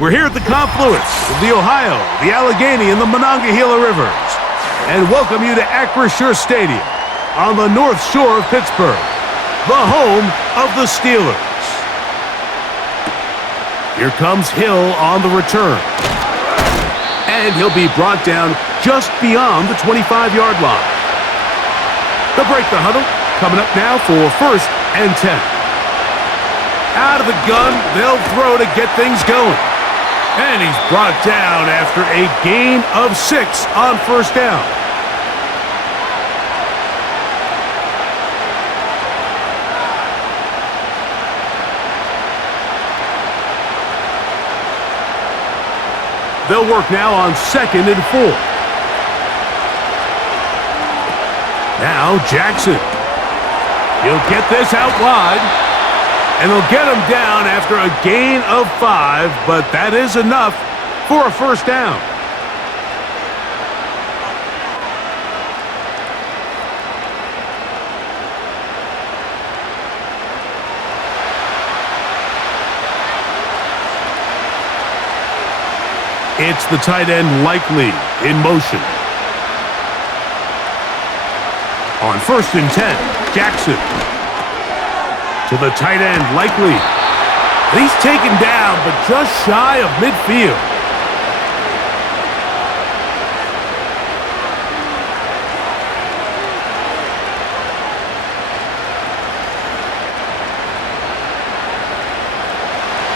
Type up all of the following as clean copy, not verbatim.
We're here at the confluence of the Ohio, the Allegheny, and the Monongahela Rivers, and welcome you to Acrisure Stadium on the North Shore of Pittsburgh, the home of the Steelers. Here comes Hill on the return, and he'll be brought down just beyond the 25-yard line. They'll break the huddle, coming up now for 1st and 10. Out of the gun, they'll throw to get things going. And he's brought down after a gain of 6 on 1st down. They'll work now on 2nd and 4. Now Jackson. He'll get this out wide. And they'll get him down after a gain of 5, but that is enough for a 1st down. It's the tight end Likely in motion. On 1st and 10, Jackson. To the tight end, Likely. He's taken down, but just shy of midfield.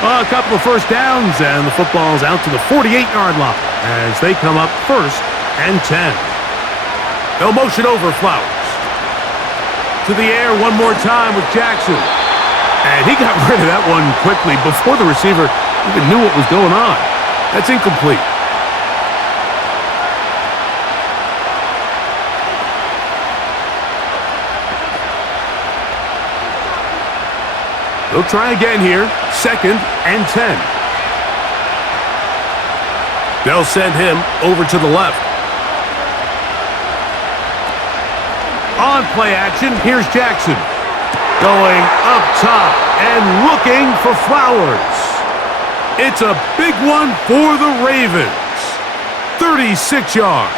A couple of 1st downs, and the football's out to the 48-yard line as they come up 1st and 10. They'll motion over Flowers. To the air one more time with Jackson. And he got rid of that one quickly before the receiver even knew what was going on. That's incomplete. They'll try again here. 2nd and 10. They'll send him over to the left. On play action, here's Jackson. Going up top and looking for Flowers. It's a big one for the Ravens. 36 yards.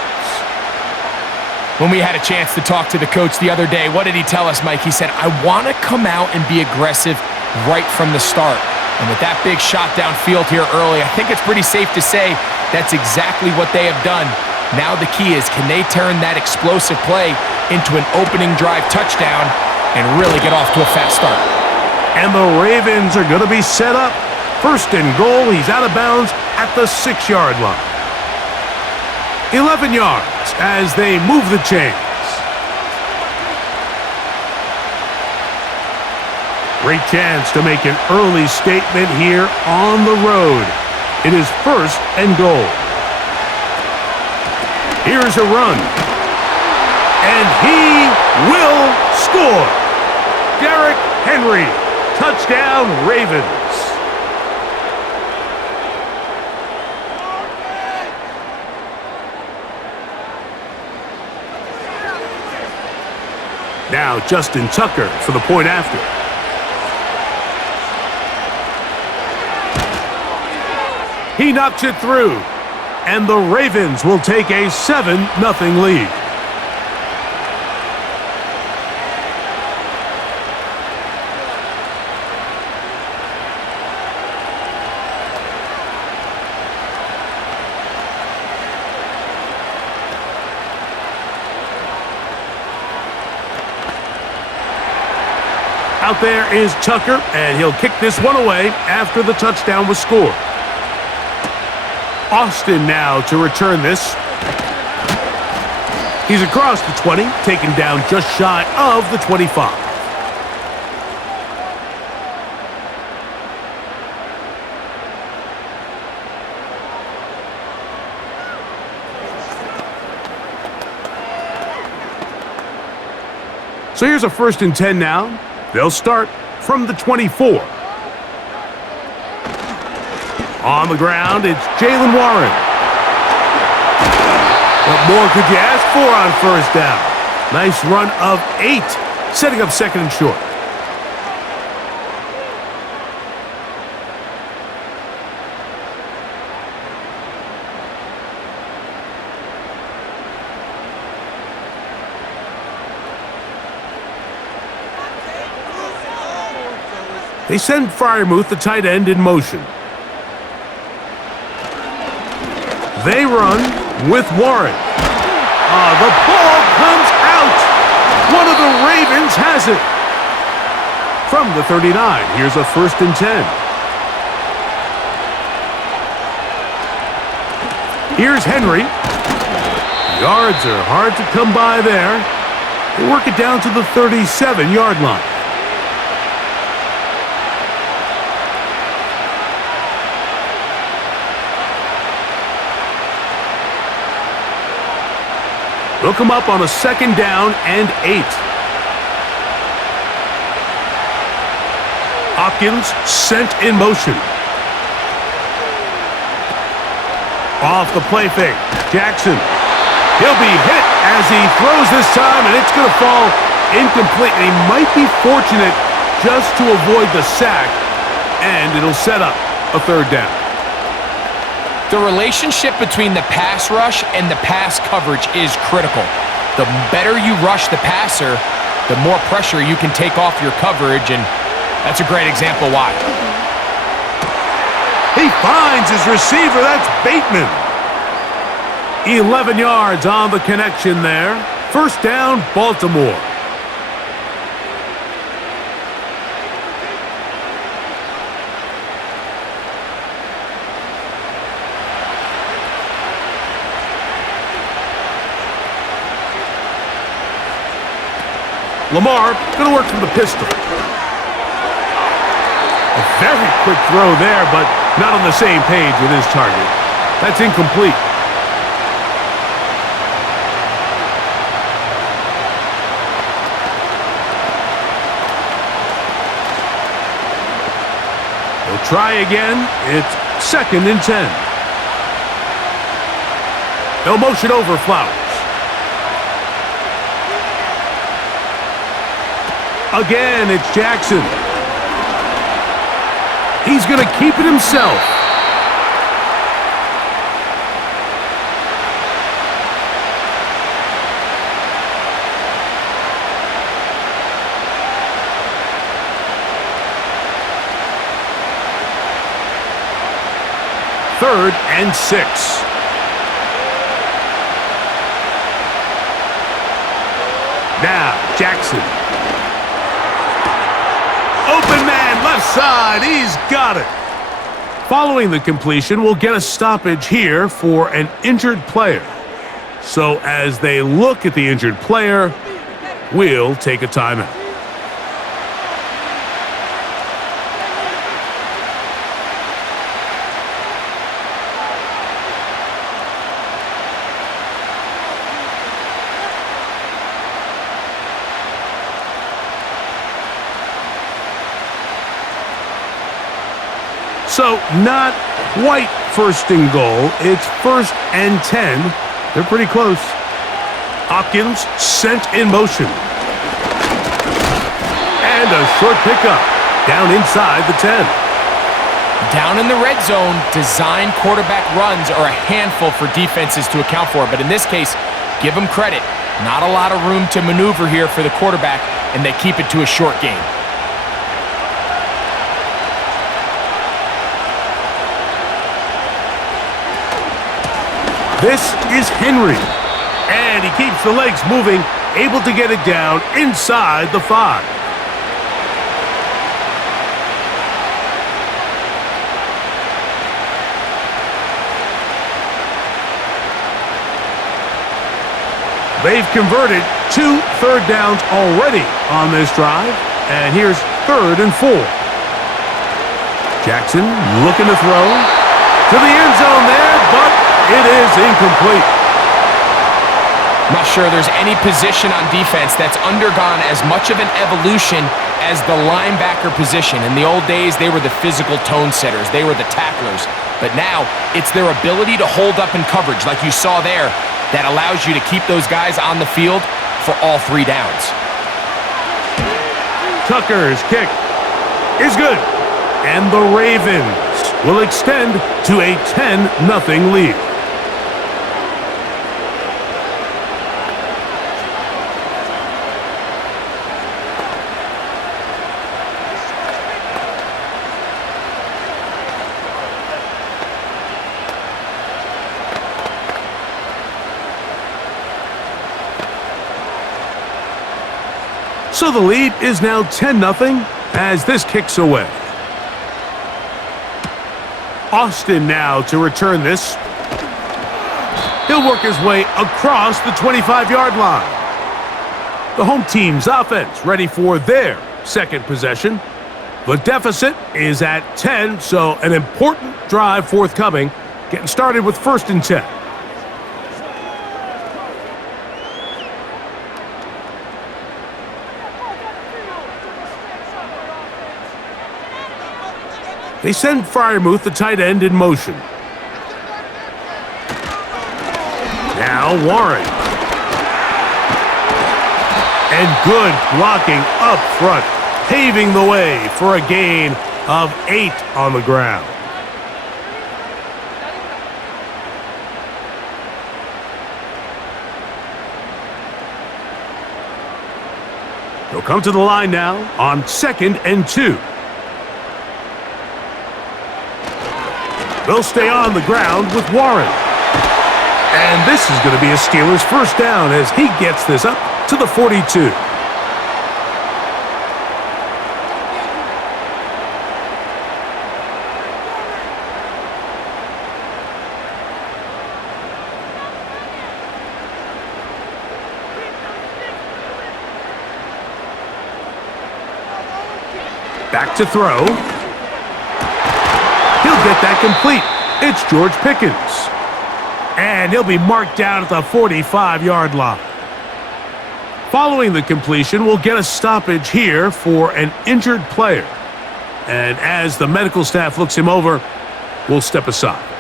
When we had a chance to talk to the coach the other day, what did he tell us, Mike? He said, I want to come out and be aggressive right from the start. And with that big shot downfield here early, I think it's pretty safe to say that's exactly what they have done. Now the key is, can they turn that explosive play into an opening drive touchdown and really get off to a fast start? And the Ravens are going to be set up. 1st and goal. He's out of bounds at the 6-yard line. 11 yards as they move the chains. Great chance to make an early statement here on the road. It is 1st and goal. Here's a run. And he will score. Derrick Henry, touchdown Ravens. Now Justin Tucker for the point after. He knocks it through, and the Ravens will take a 7-0 lead. Out there is Tucker, and he'll kick this one away after the touchdown was scored. Austin now to return this. He's across the 20, taken down just shy of the 25. So here's a 1st and 10 now. They'll start from the 24. On the ground, it's Jalen Warren. What more could you ask for on 1st down? Nice run of 8, setting up 2nd and short. They send Freiermuth, the tight end, in motion. They run with Warren. The ball comes out. One of the Ravens has it. From the 39, here's a 1st and 10. Here's Henry. Yards are hard to come by there. They work it down to the 37-yard line. They'll come up on a 2nd down and 8. Hopkins sent in motion. Off the play fake. Jackson. He'll be hit as he throws this time, and it's going to fall incomplete. And he might be fortunate just to avoid the sack, and it'll set up a 3rd down. The relationship between the pass rush and the pass coverage is critical. The better you rush the passer, the more pressure you can take off your coverage, and that's a great example why. He finds his receiver. That's Bateman. 11 yards on the connection there. 1st down, Baltimore. Lamar going to work from the pistol. A very quick throw there, but not on the same page with his target. That's incomplete. They'll try again. It's 2nd and 10. They'll motion over Flowers. Again, it's Jackson. He's going to keep it himself. Third and 6. Now, Jackson. Open man, left side. He's got it. Following the completion, we'll get a stoppage here for an injured player. So as they look at the injured player, we'll take a timeout. So, not quite 1st and goal. It's 1st and 10. They're pretty close. Hopkins sent in motion. And a short pickup down inside the 10. Down in the red zone, design quarterback runs are a handful for defenses to account for. But in this case, give them credit. Not a lot of room to maneuver here for the quarterback, and they keep it to a short game. This is Henry, and he keeps the legs moving, able to get it down inside the 5. They've converted 2 third downs already on this drive, and here's 3rd and 4. Jackson looking to throw to the end zone there, but it is incomplete. Not sure there's any position on defense that's undergone as much of an evolution as the linebacker position. In the old days, they were the physical tone setters. They were the tacklers. But now, it's their ability to hold up in coverage, like you saw there, that allows you to keep those guys on the field for all 3 downs. Tucker's kick is good. And the Ravens will extend to a 10-0 lead. So the lead is now 10-0 as this kicks away. Austin now to return this. He'll work his way across the 25-yard line. The home team's offense ready for their second possession. The deficit is at 10, so an important drive forthcoming, getting started with 1st and 10. They send Freiermuth, the tight end, in motion. Now Warren. And good blocking up front, paving the way for a gain of 8 on the ground. He'll come to the line now on 2nd and 2. They'll stay on the ground with Warren. And this is going to be a Steelers first down as he gets this up to the 42. Back to throw. He'll get that complete. It's George Pickens. And he'll be marked down at the 45-yard line. Following the completion, we'll get a stoppage here for an injured player. And as the medical staff looks him over, we'll step aside.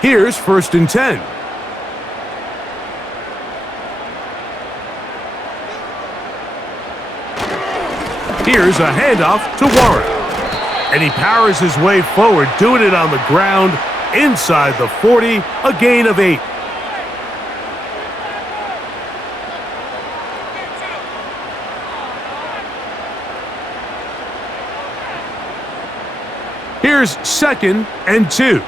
Here's 1st and 10. Here's a handoff to Warren. And he powers his way forward, doing it on the ground inside the 40, a gain of 8. Here's 2nd and 2.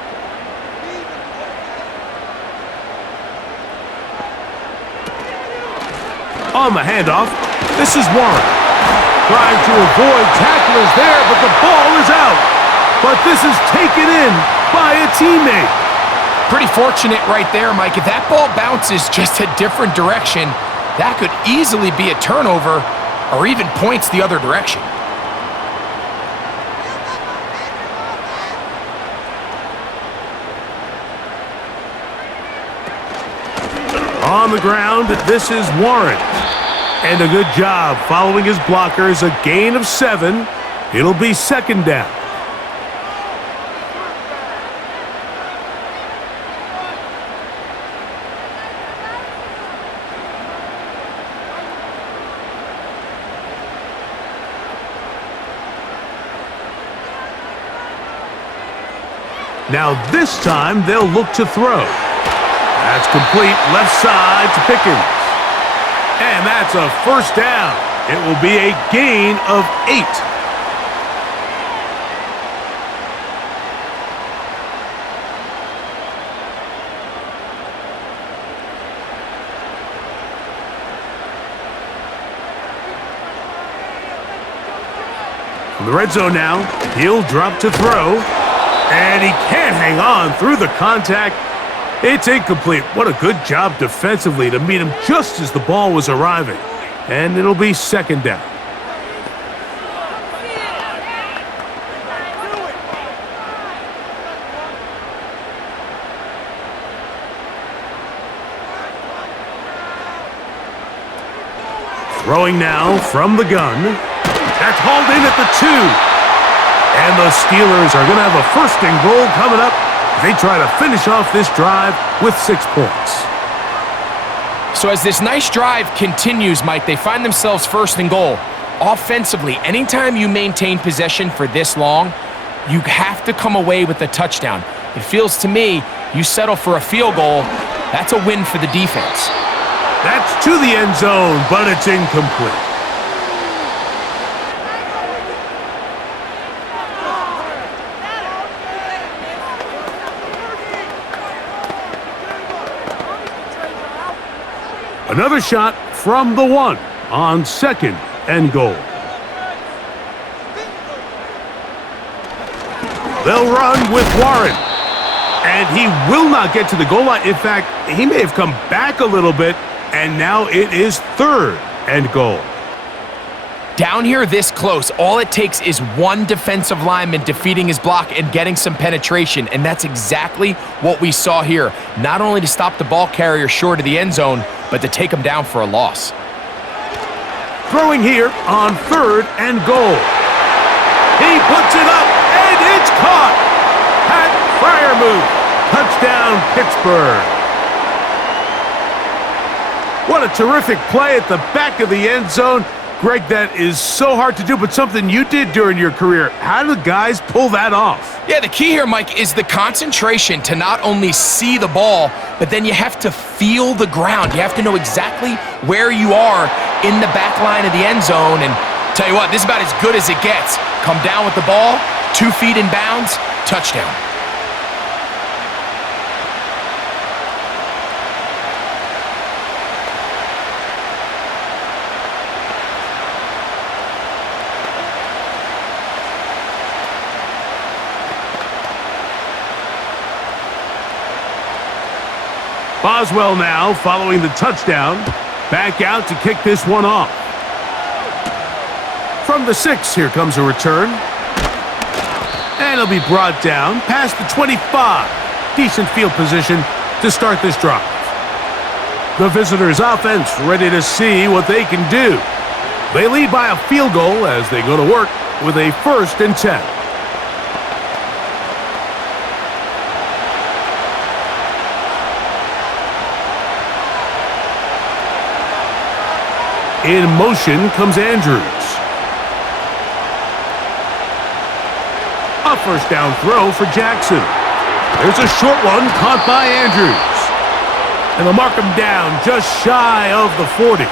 On the handoff, this is Warren. Trying to avoid tacklers there, but the ball is out. But this is taken in by a teammate. Pretty fortunate right there, Mike. If that ball bounces just a different direction, that could easily be a turnover or even points the other direction. On the ground, this is Warren. And a good job following his blockers, a gain of 7. It'll be 2nd down. Now this time they'll look to throw. That's complete, left side to Pickens. And that's a 1st down. It will be a gain of 8. From the red zone now, he'll drop to throw. And he can't hang on through the contact. It's incomplete. What a good job defensively to meet him just as the ball was arriving. And it'll be 2nd down. Throwing now from the gun. That's hauled in at the 2. And the Steelers are going to have a 1st and goal coming up. They try to finish off this drive with 6 points. So as this nice drive continues, Mike, they find themselves 1st and goal. Offensively, anytime you maintain possession for this long, you have to come away with a touchdown. It feels to me you settle for a field goal, that's a win for the defense. That's to the end zone, but it's incomplete. Another shot from the 1 on 2nd and goal. They'll run with Warren. And he will not get to the goal line. In fact, he may have come back a little bit, and now it is 3rd and goal. Down here this close, all it takes is one defensive lineman defeating his block and getting some penetration, and that's exactly what we saw here. Not only to stop the ball carrier short of the end zone, but to take him down for a loss. Throwing here on 3rd and goal. He puts it up, and it's caught. Fire move. Touchdown, Pittsburgh. What a terrific play at the back of the end zone. Greg, that is so hard to do, but something you did during your career. How do guys pull that off? Yeah, the key here, Mike, is the concentration to not only see the ball, but then you have to feel the ground. You have to know exactly where you are in the back line of the end zone. And tell you what, this is about as good as it gets. Come down with the ball, 2 feet in bounds, touchdown. Boswell now following the touchdown. Back out to kick this one off. From the 6, here comes a return. And it'll be brought down past the 25. Decent field position to start this drive. The visitors' offense ready to see what they can do. They lead by a field goal as they go to work with a 1st and 10. In motion comes Andrews. A 1st down throw for Jackson. There's a short one caught by Andrews. And they'll mark him down just shy of the 40.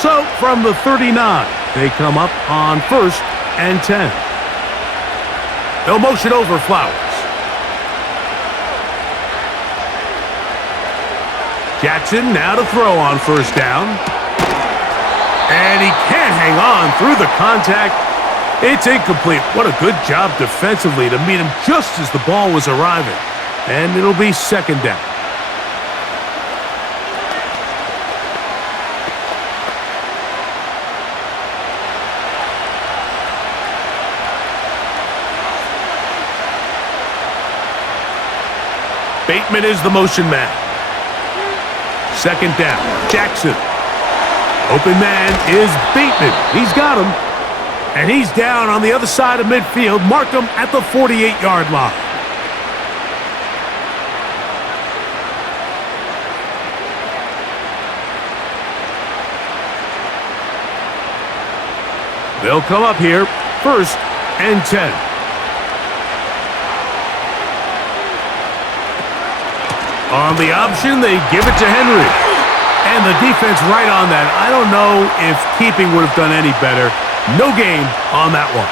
So from the 39, they come up on 1st and 10. They'll motion over Flowers. Jackson now to throw on 1st down. And he can't hang on through the contact. It's incomplete. What a good job defensively to meet him just as the ball was arriving. And it'll be 2nd down. Bateman is the motion man. 2nd down, Jackson. Open man is Bateman. He's got him. And he's down on the other side of midfield. Mark him at the 48-yard line. They'll come up here, 1st and 10. On the option, they give it to Henry. And the defense right on that. I don't know if keeping would have done any better. No gain on that one.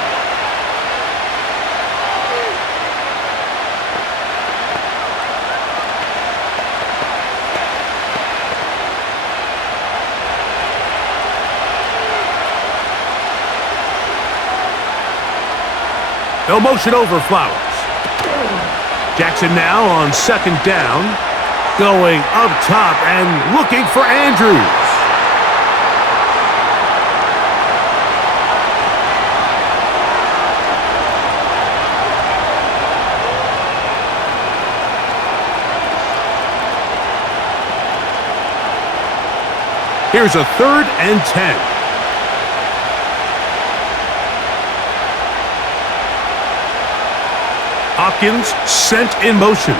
They'll motion over Flowers. Jackson now on 2nd down, going up top and looking for Andrews. Here's a 3rd and 10. Hopkins sent in motion.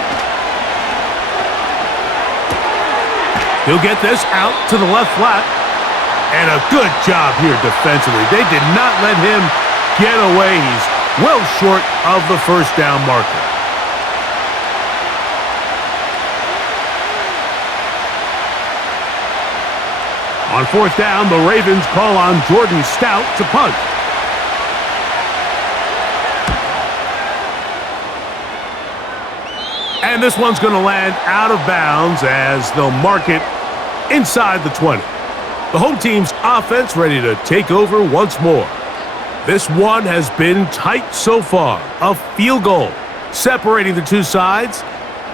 He'll get this out to the left flat. And a good job here defensively. They did not let him get away. He's well short of the 1st down marker. On 4th down, the Ravens call on Jordan Stout to punt. And this one's going to land out of bounds as they'll mark it inside the 20. The home team's offense ready to take over once more. This one has been tight so far. A field goal separating the two sides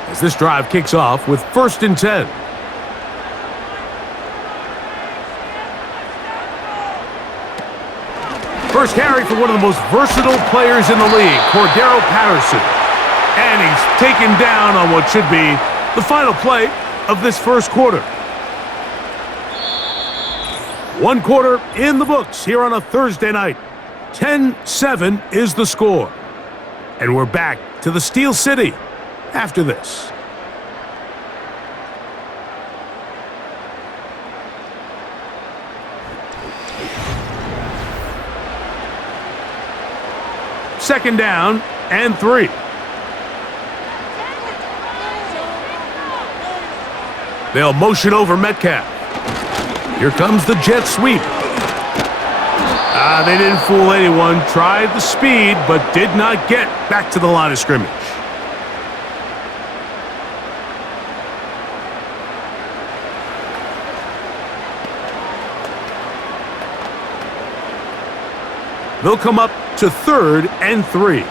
as this drive kicks off with 1st and 10. First carry for one of the most versatile players in the league, Cordero Patterson. And he's taken down on what should be the final play of this first quarter. One quarter in the books here on a Thursday night. 10-7 is the score. And we're back to the Steel City after this. Second down and 3. They'll motion over Metcalf. Here comes the jet sweep. They didn't fool anyone. Tried the speed, but did not get back to the line of scrimmage. They'll come up to 3rd and 3.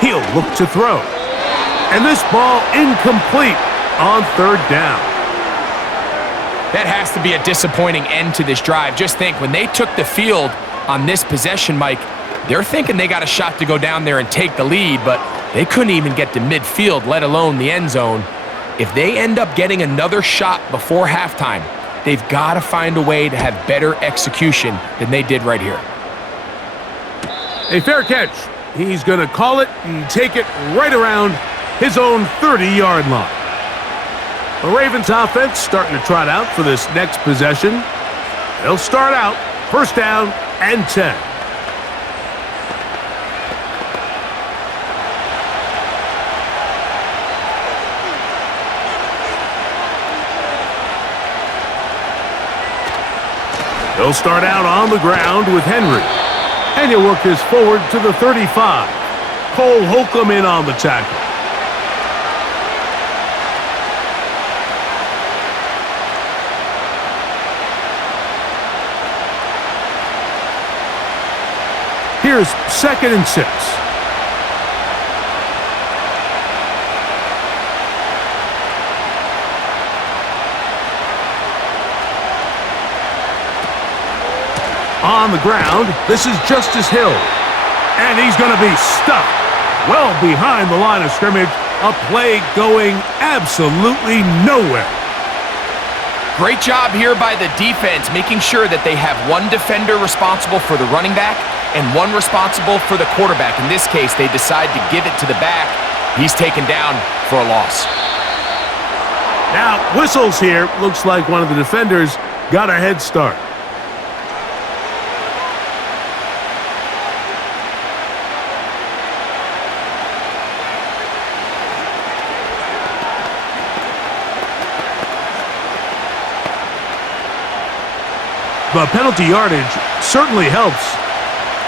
He'll look to throw. And this ball incomplete on 3rd down. That has to be a disappointing end to this drive. Just think, when they took the field on this possession, Mike, they're thinking they got a shot to go down there and take the lead, but they couldn't even get to midfield, let alone the end zone. If they end up getting another shot before halftime, they've got to find a way to have better execution than they did right here. A fair catch. He's going to call it and take it right around his own 30-yard line. The Ravens offense starting to trot out for this next possession. They'll start out 1st down and 10. He'll start out on the ground with Henry. And he'll work his forward to the 35. Cole Holcomb in on the tackle. Here's 2nd and 6. On the ground, this is Justice Hill. And he's going to be stuck well behind the line of scrimmage. A play going absolutely nowhere. Great job here by the defense, making sure that they have one defender responsible for the running back and one responsible for the quarterback. In this case, they decide to give it to the back. He's taken down for a loss. Now, whistles here. Looks like one of the defenders got a head start. The penalty yardage certainly helps.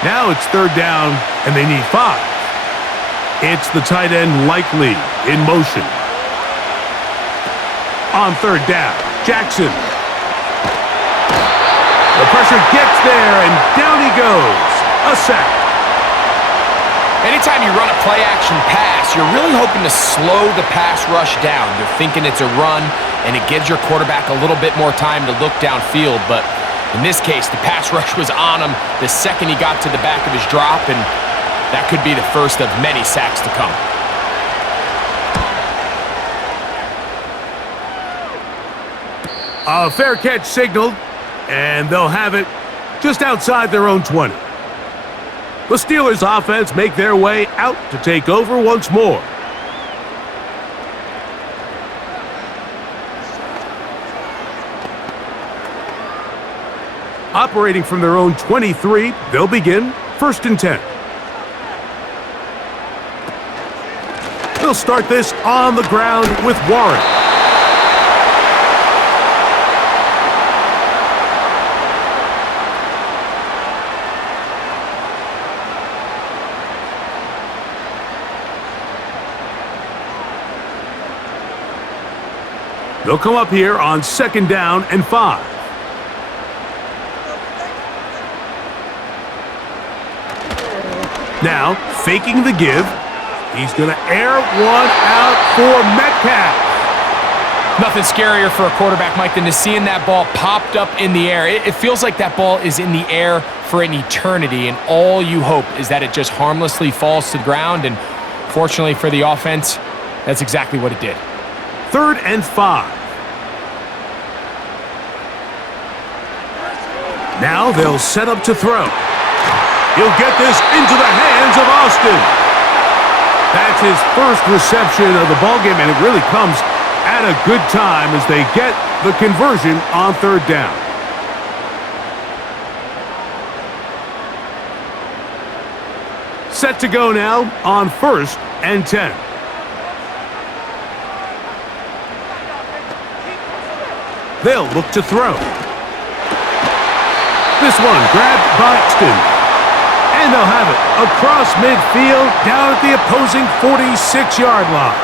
Now it's 3rd down, and they need 5. It's the tight end Likely in motion. On 3rd down, Jackson. The pressure gets there, and down he goes. A sack. Anytime you run a play-action pass, you're really hoping to slow the pass rush down. You're thinking it's a run, and it gives your quarterback a little bit more time to look downfield, but in this case, the pass rush was on him the second he got to the back of his drop, and that could be the first of many sacks to come. A fair catch signaled, and they'll have it just outside their own 20. The Steelers' offense make their way out to take over once more. Operating from their own 23, they'll begin 1st and 10. They'll start this on the ground with Warren. They'll come up here on 2nd down and 5. Now, faking the give. He's going to air one out for Metcalf. Nothing scarier for a quarterback, Mike, than to seeing that ball popped up in the air. It feels like that ball is in the air for an eternity, and all you hope is that it just harmlessly falls to the ground, and fortunately for the offense, that's exactly what it did. 3rd and 5. Now they'll set up to throw. He'll get this into the hands of Austin. That's his first reception of the ballgame, and it really comes at a good time as they get the conversion on 3rd down. Set to go now on 1st and 10. They'll look to throw. This one grabbed by Austin. And they'll have it across midfield down at the opposing 46-yard line.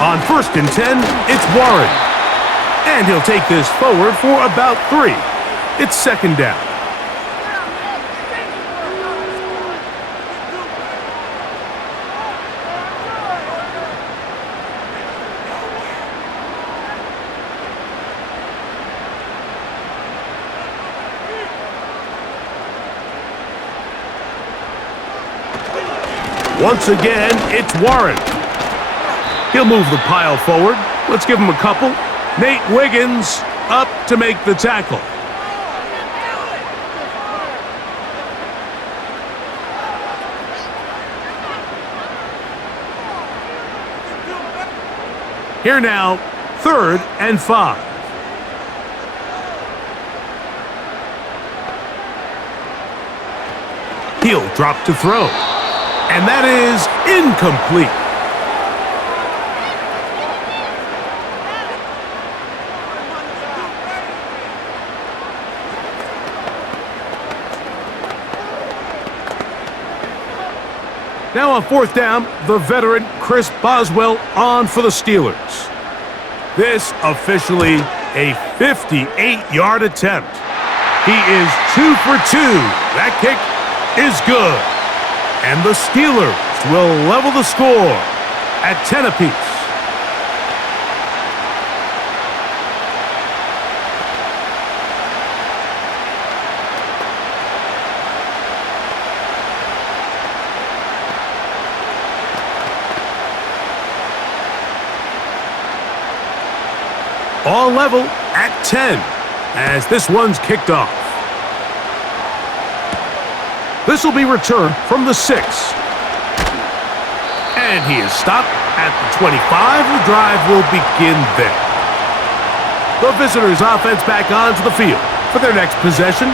On 1st and 10, it's Warren. And he'll take this forward for about 3. It's 2nd down. Once again, it's Warren. He'll move the pile forward. Let's give him a couple. Nate Wiggins up to make the tackle. Here now, 3rd and 5. He'll drop to throw. And that is incomplete. Now on 4th down, the veteran Chris Boswell on for the Steelers. This officially a 58-yard attempt. He is 2 for 2. That kick is good. And the Steelers will level the score at 10 apiece. All level at 10 as this one's kicked off. This will be returned from the 6. And he is stopped at the 25. The drive will begin there. The visitors' offense back onto the field for their next possession.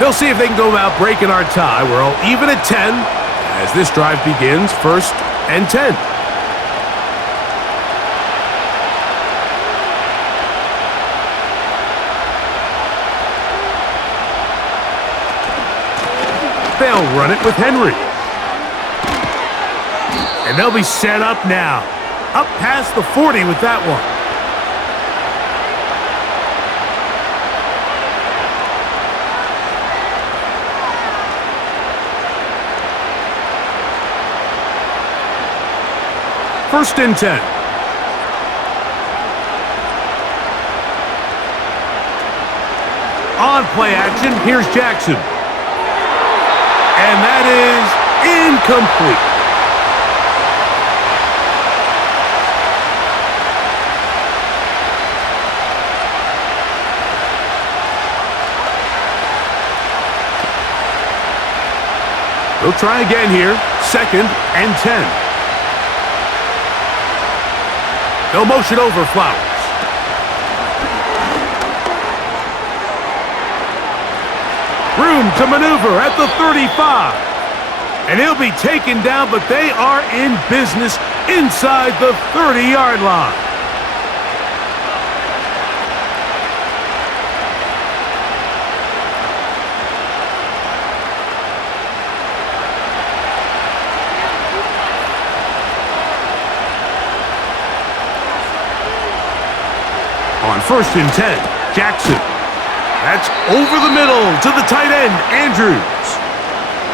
They'll see if they can go about breaking our tie. We're all even at 10 as this drive begins 1st and 10. They'll run it with Henry. And they'll be set up now. Up past the 40 with that one. First and 10. On play action, here's Jackson. And that is incomplete. They'll try again here. 2nd and 10. They'll motion over Flowers. Room to maneuver at the 35. And he'll be taken down, but they are in business inside the 30-yard line. first and 10. Jackson. That's over the middle to the tight end, Andrews.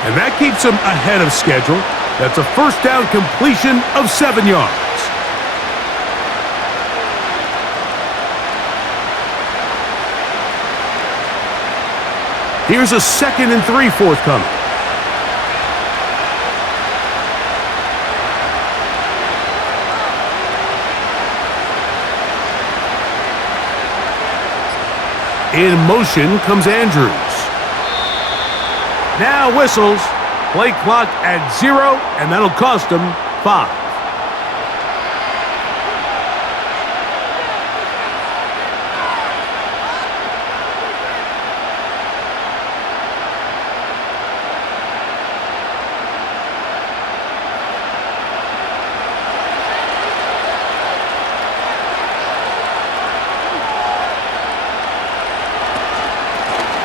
And that keeps him ahead of schedule. That's a first down completion of 7 yards. Here's a 2nd and 3 forthcoming. In motion comes Andrews. Now whistles. Play clock at 0, and that'll cost him 5.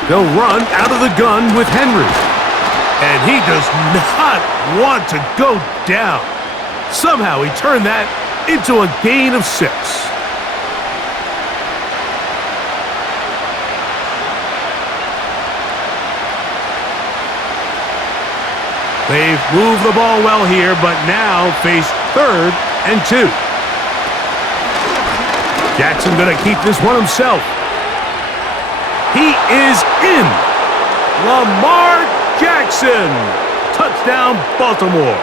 They'll run out of the gun with Henry. And he does not want to go down. Somehow he turned that into a gain of 6. They've moved the ball well here, but now face 3rd and 2. Jackson gonna keep this one himself. He is in. Lamar Jackson. Touchdown, Baltimore.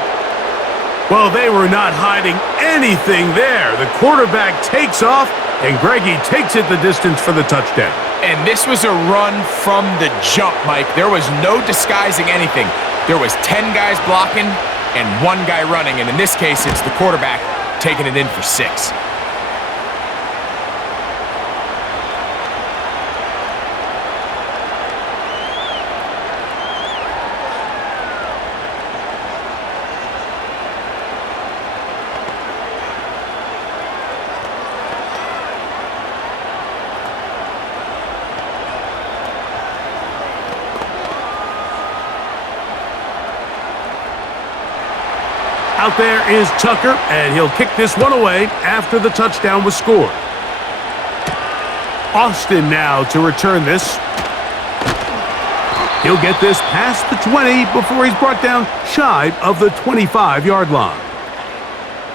Well, they were not hiding anything there. The quarterback takes off, and Greggy takes it the distance for the touchdown. And this was a run from the jump, Mike. There was no disguising anything. There was 10 guys blocking and 1 guy running, and in this case, it's the quarterback taking it in for 6. Out there is Tucker, and he'll kick this one away after the touchdown was scored. Austin now to return this. He'll get this past the 20 before he's brought down shy of the 25-yard line.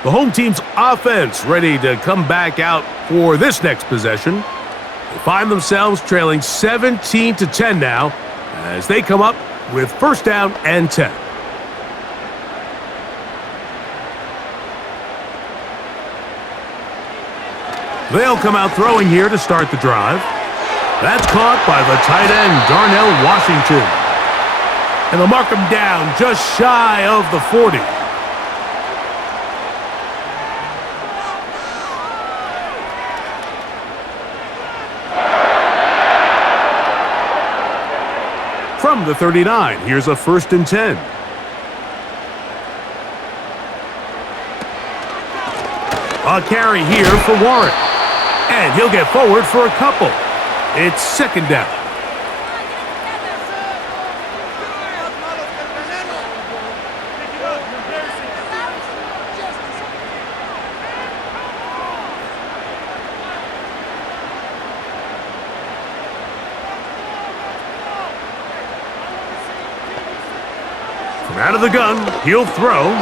The home team's offense ready to come back out for this next possession. They find themselves trailing 17-10 now as they come up with first down and 10. They'll come out throwing here to start the drive. That's caught by the tight end, Darnell Washington. And they'll mark him down just shy of the 40. From the 39, here's a 1st and 10. A carry here for Warren. And he'll get forward for a couple. It's 2nd down. From out of the gun, he'll throw.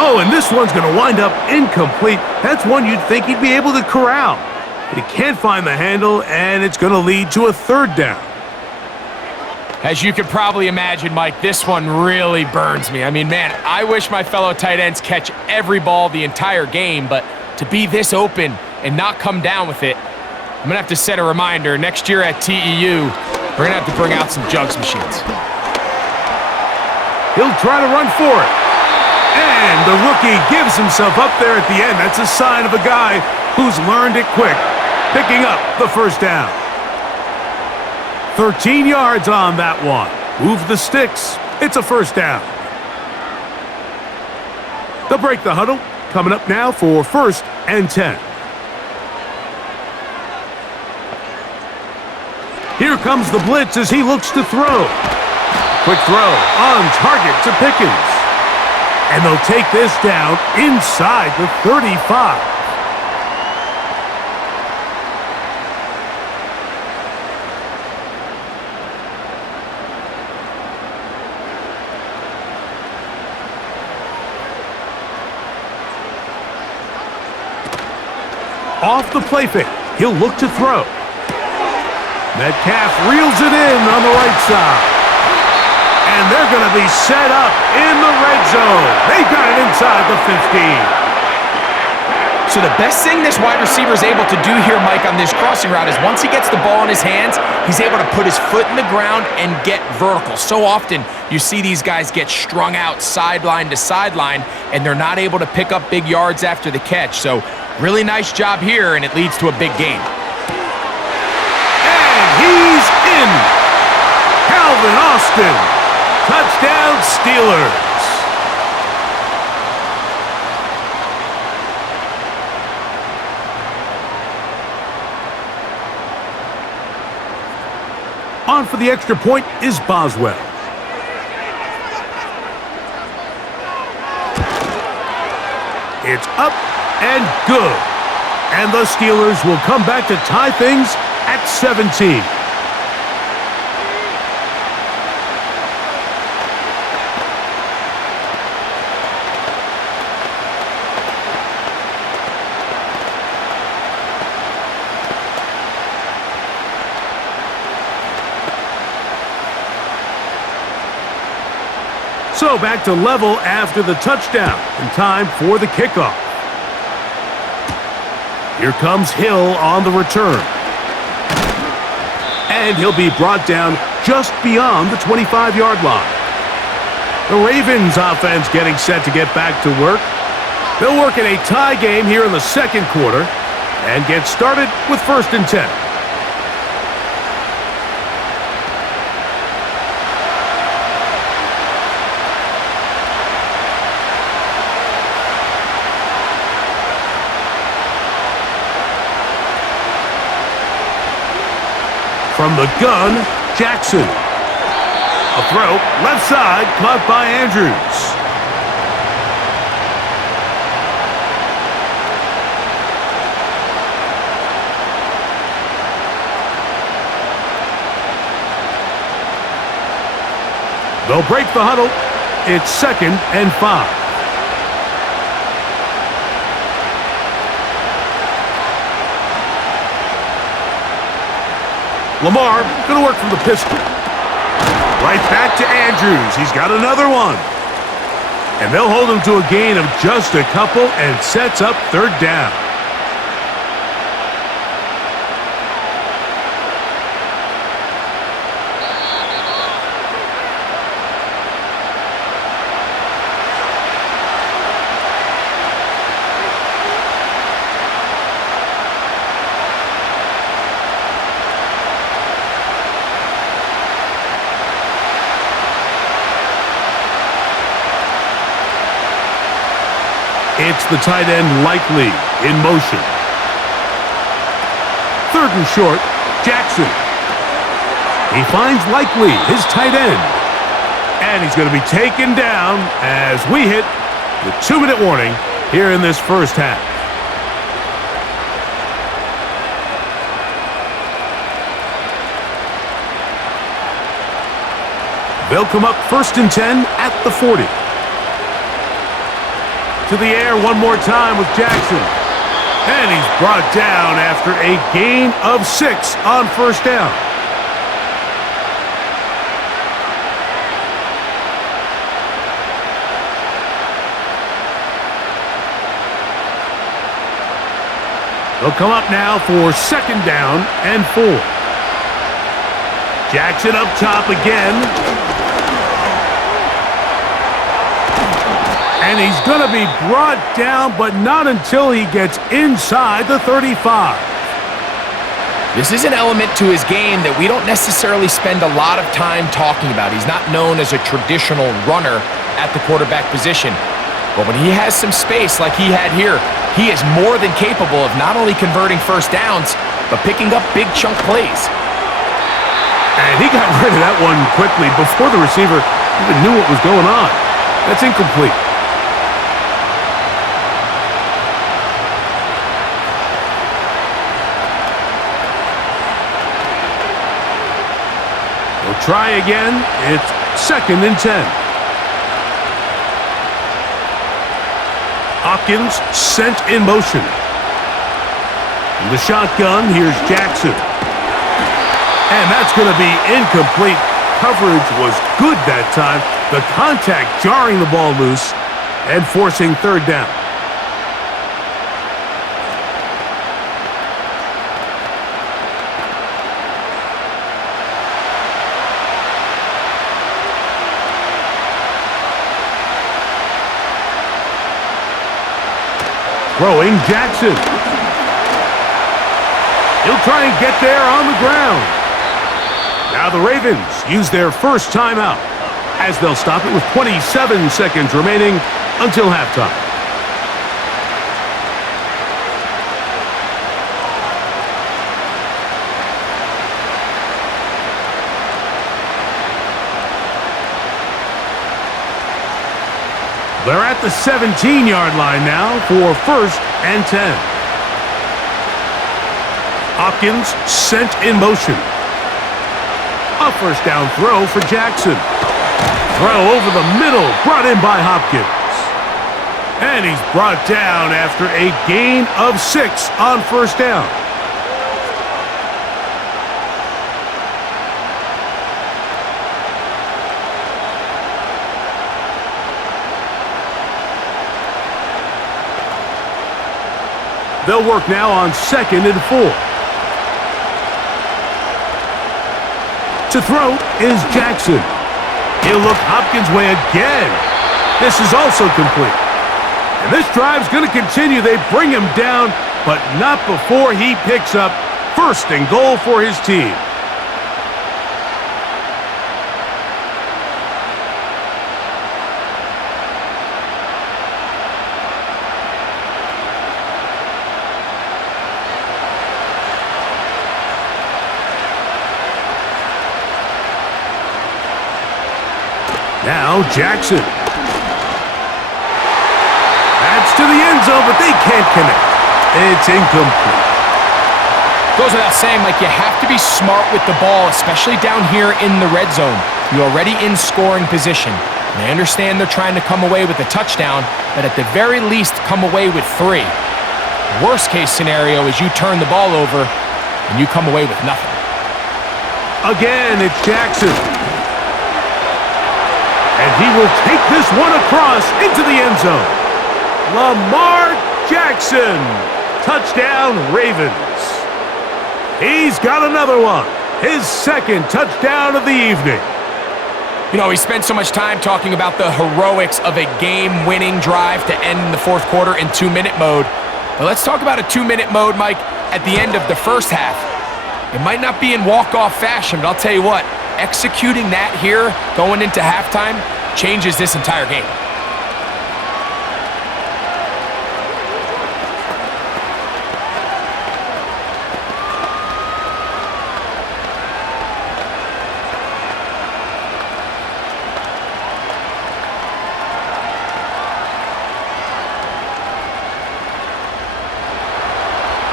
Oh, and this one's going to wind up incomplete. That's one you'd think he'd be able to corral. He can't find the handle, and it's going to lead to a 3rd down. As you can probably imagine, Mike, this one really burns me. I mean, man, I wish my fellow tight ends catch every ball the entire game, but to be this open and not come down with it, I'm going to have to set a reminder. Next year at TEU, we're going to have to bring out some jugs machines. He'll try to run for it. And the rookie gives himself up there at the end. That's a sign of a guy who's learned it quick, picking up the first down. 13 yards on that one. Move the sticks. It's a first down. They'll break the huddle. Coming up now for 1st and 10. Here comes the blitz as he looks to throw. Quick throw on target to Pickens. And they'll take this down inside the 35. Off the play fake, he'll look to throw. Metcalf reels it in on the right side. And they're going to be set up in the red zone. They've got it inside the 15. So the best thing this wide receiver is able to do here, Mike, on this crossing route is once he gets the ball in his hands, he's able to put his foot in the ground and get vertical. So often you see these guys get strung out sideline to sideline, and they're not able to pick up big yards after the catch. So really nice job here, and it leads to a big gain. And he's in. Calvin Austin. Touchdown, Steelers. On for the extra point is Boswell. It's up and good. And the Steelers will come back to tie things at 17. So back to level after the touchdown, and time for the kickoff. Here comes Hill on the return. And he'll be brought down just beyond the 25-yard line. The Ravens offense getting set to get back to work. They'll work in a tie game here in the second quarter and get started with 1st and 10. From the gun, Jackson. A throw, left side, caught by Andrews. They'll break the huddle. It's 2nd and 5. Lamar going to work from the pistol. Right back to Andrews. He's got another one. And they'll hold him to a gain of just a couple and sets up 3rd down. It's the tight end Likely in motion. 3rd and short, Jackson. He finds Likely, his tight end. And he's going to be taken down as we hit the 2-minute warning here in this first half. They'll come up 1st and 10 at the 40. To the air one more time with Jackson. And he's brought down after a gain of 6 on 1st down. They'll come up now for 2nd down and 4. Jackson up top again. And he's going to be brought down, but not until he gets inside the 35. This is an element to his game that we don't necessarily spend a lot of time talking about. He's not known as a traditional runner at the quarterback position. But when he has some space like he had here, he is more than capable of not only converting 1st downs, but picking up big chunk plays. And he got rid of that one quickly before the receiver even knew what was going on. That's incomplete. Try again. It's 2nd and 10. Hopkins sent in motion. In the shotgun, here's Jackson. And that's going to be incomplete. Coverage was good that time. The contact jarring the ball loose and forcing third down. Throwing Jackson. He'll try and get there on the ground. Now the Ravens use their first timeout as they'll stop it with 27 seconds remaining until halftime. They're at the 17-yard line now for 1st and 10. Hopkins sent in motion. A first down throw for Jackson. Throw over the middle, brought in by Hopkins. And he's brought down after a gain of 6 on first down. They'll work now on 2nd and 4. To throw is Jackson. He'll look Hopkins' way again. This is also complete. And this drive's going to continue. They bring him down, but not before he picks up 1st and goal for his team. Now Jackson. That's to the end zone, but they can't connect. It's incomplete. Goes without saying, Mike, you have to be smart with the ball, especially down here in the red zone. You're already in scoring position. And I understand they're trying to come away with a touchdown, but at the very least, come away with 3. Worst case scenario is you turn the ball over and you come away with nothing. Again, it's Jackson. And he will take this one across into the end zone. Lamar Jackson. Touchdown, Ravens. He's got another one. His 2nd touchdown of the evening. You know, we spent so much time talking about the heroics of a game-winning drive to end in the 4th quarter in 2-minute mode. But let's talk about a 2-minute mode, Mike, at the end of the first half. It might not be in walk-off fashion, but I'll tell you what, executing that here going into halftime changes this entire game.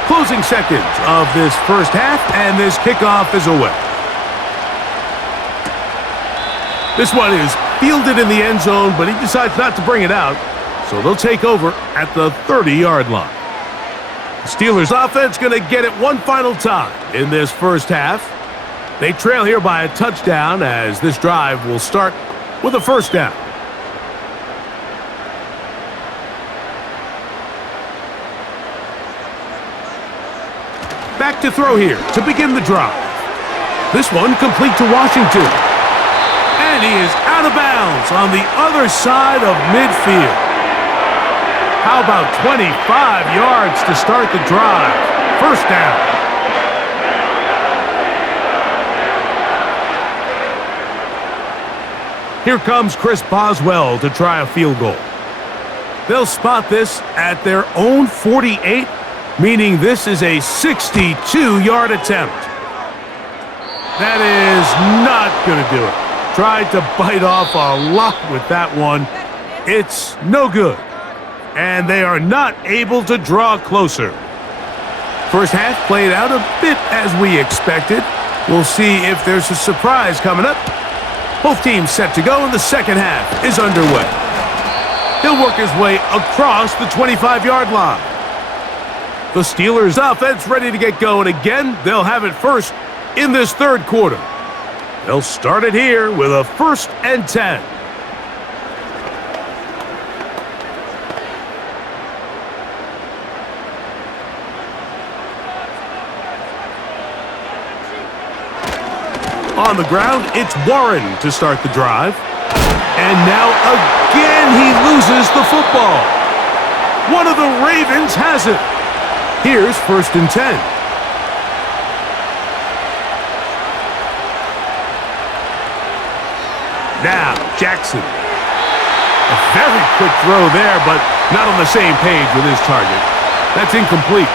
Closing seconds of this first half, and this kickoff is away. This one is fielded in the end zone, but he decides not to bring it out, so they'll take over at the 30-yard line. The Steelers offense going to get it one final time in this first half. They trail here by a touchdown as this drive will start with a first down. Back to throw here to begin the drive. This one complete to Washington. And he is out of bounds on the other side of midfield. How about 25 yards to start the drive? First down. Here comes Chris Boswell to try a field goal. They'll spot this at their own 48, meaning this is a 62-yard attempt. That is not going to do it. Tried to bite off a lot with that one. It's no good. And they are not able to draw closer. First half played out a bit as we expected. We'll see if there's a surprise coming up. Both teams set to go, and the second half is underway. He'll work his way across the 25-yard line. The Steelers' offense ready to get going again. They'll have it first in this third quarter. They'll start it here with a 1st and 10. On the ground, it's Warren to start the drive. And now again he loses the football. One of the Ravens has it. Here's 1st and 10. Now, Jackson. A very quick throw there, but not on the same page with his target. That's incomplete.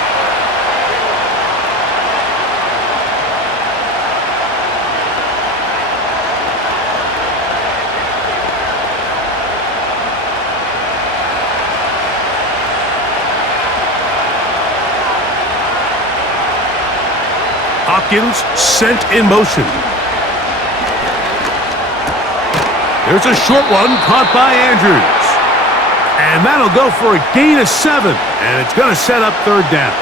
Hopkins sent in motion. There's a short one caught by Andrews. And that'll go for a gain of 7. And it's going to set up 3rd down.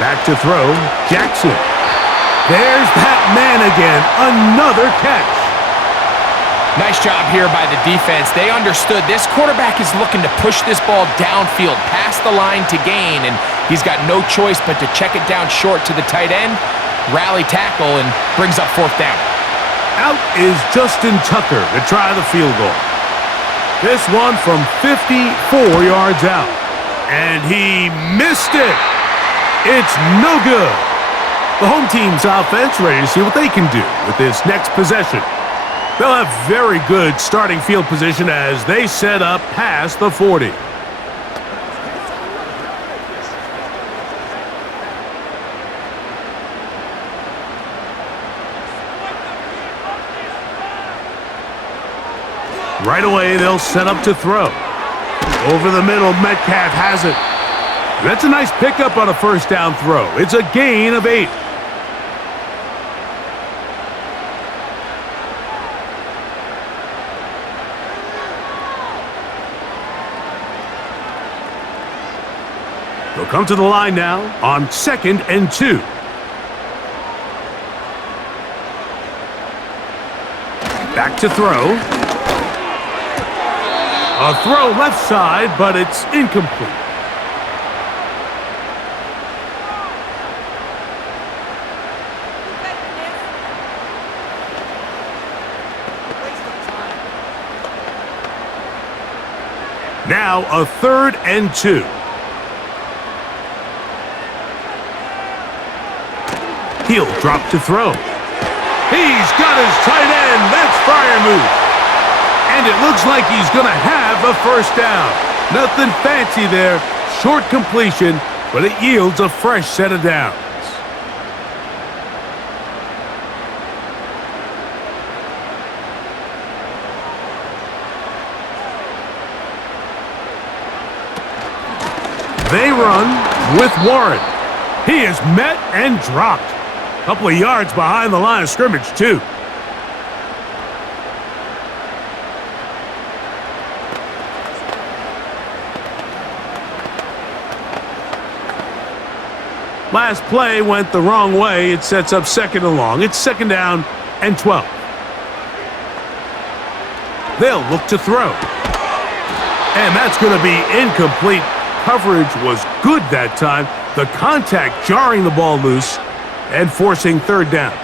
Back to throw, Jackson. There's that man again, another catch. Nice job here by the defense. They understood this quarterback is looking to push this ball downfield, past the line to gain, and he's got no choice but to check it down short to the tight end, rally tackle, and brings up 4th down. Out is Justin Tucker to try the field goal. This one from 54 yards out. And he missed it. It's no good. The home team's offense ready to see what they can do with this next possession. They'll have very good starting field position as they set up past the 40. Right away, they'll set up to throw. Over the middle, Metcalf has it. That's a nice pickup on a 1st down throw. It's a gain of 8. They'll come to the line now on 2nd and 2. Back to throw. A throw left side, but it's incomplete. Now a 3rd and 2. He'll drop to throw. He's got his tight end. That's Freiermuth. And it looks like he's going to have a 1st down. Nothing fancy there. Short completion, but it yields a fresh set of downs. They run with Warren. He is met and dropped. A couple of yards behind the line of scrimmage, too. Last play went the wrong way. It sets up 2nd and long. It's 2nd down and 12. They'll look to throw. And that's going to be incomplete. Coverage was good that time. The contact jarring the ball loose and forcing 3rd down.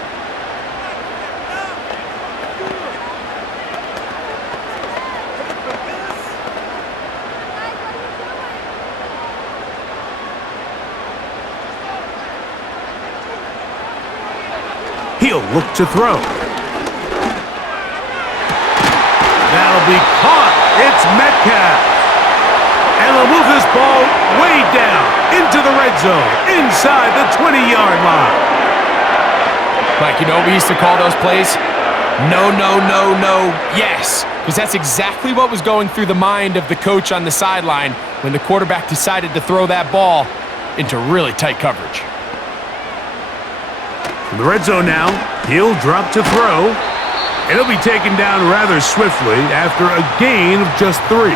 He'll look to throw. That'll be caught. It's Metcalf. And they'll move this ball way down into the red zone, inside the 20-yard line. Mike, you know what we used to call those plays? No, no, no, no, yes. Because that's exactly what was going through the mind of the coach on the sideline when the quarterback decided to throw that ball into really tight coverage. In the red zone now, he'll drop to throw, and he'll be taken down rather swiftly after a gain of just 3.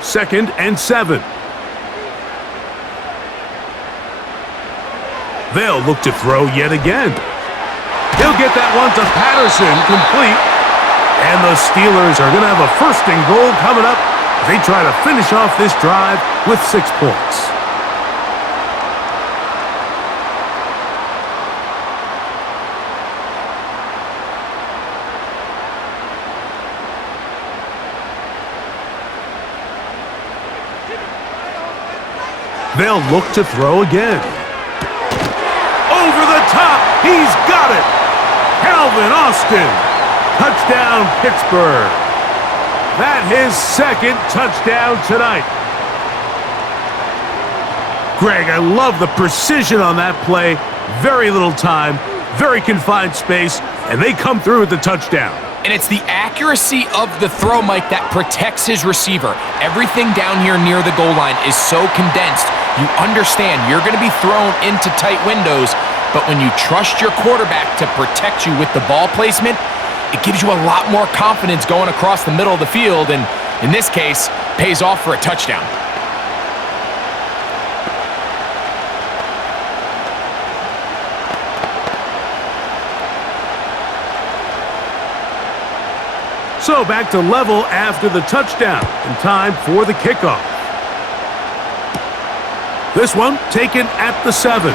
Second and 7. They'll look to throw yet again. He'll get that one to Patterson, complete. And the Steelers are going to have a 1st and goal coming up as they try to finish off this drive with 6 points. They'll look to throw again. Over the top, he's got it. Calvin Austin. Touchdown, Pittsburgh. That his 2nd touchdown tonight. Greg, I love the precision on that play. Very little time, very confined space, and they come through with the touchdown. And it's the accuracy of the throw, Mike, that protects his receiver. Everything down here near the goal line is so condensed. You understand you're going to be thrown into tight windows, but when you trust your quarterback to protect you with the ball placement, it gives you a lot more confidence going across the middle of the field, and in this case, pays off for a touchdown. So back to level after the touchdown, and time for the kickoff. This one taken at the 7.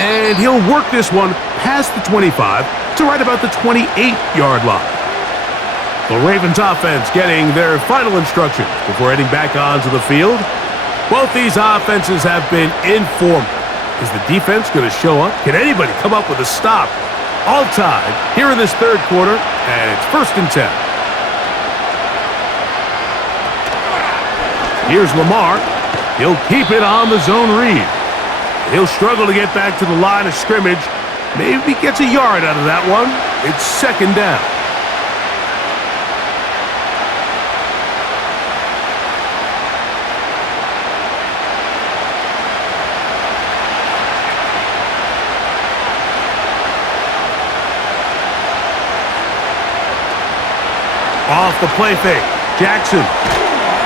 And he'll work this one past the 25 to right about the 28-yard line. The Ravens offense getting their final instructions before heading back onto the field. Both these offenses have been informed. Is the defense going to show up? Can anybody come up with a stop? All tied here in this 3rd quarter, and it's 1st and 10. Here's Lamar. He'll keep it on the zone read. He'll struggle to get back to the line of scrimmage. Maybe gets a yard out of that one. It's 2nd down. Off the play fake. Jackson.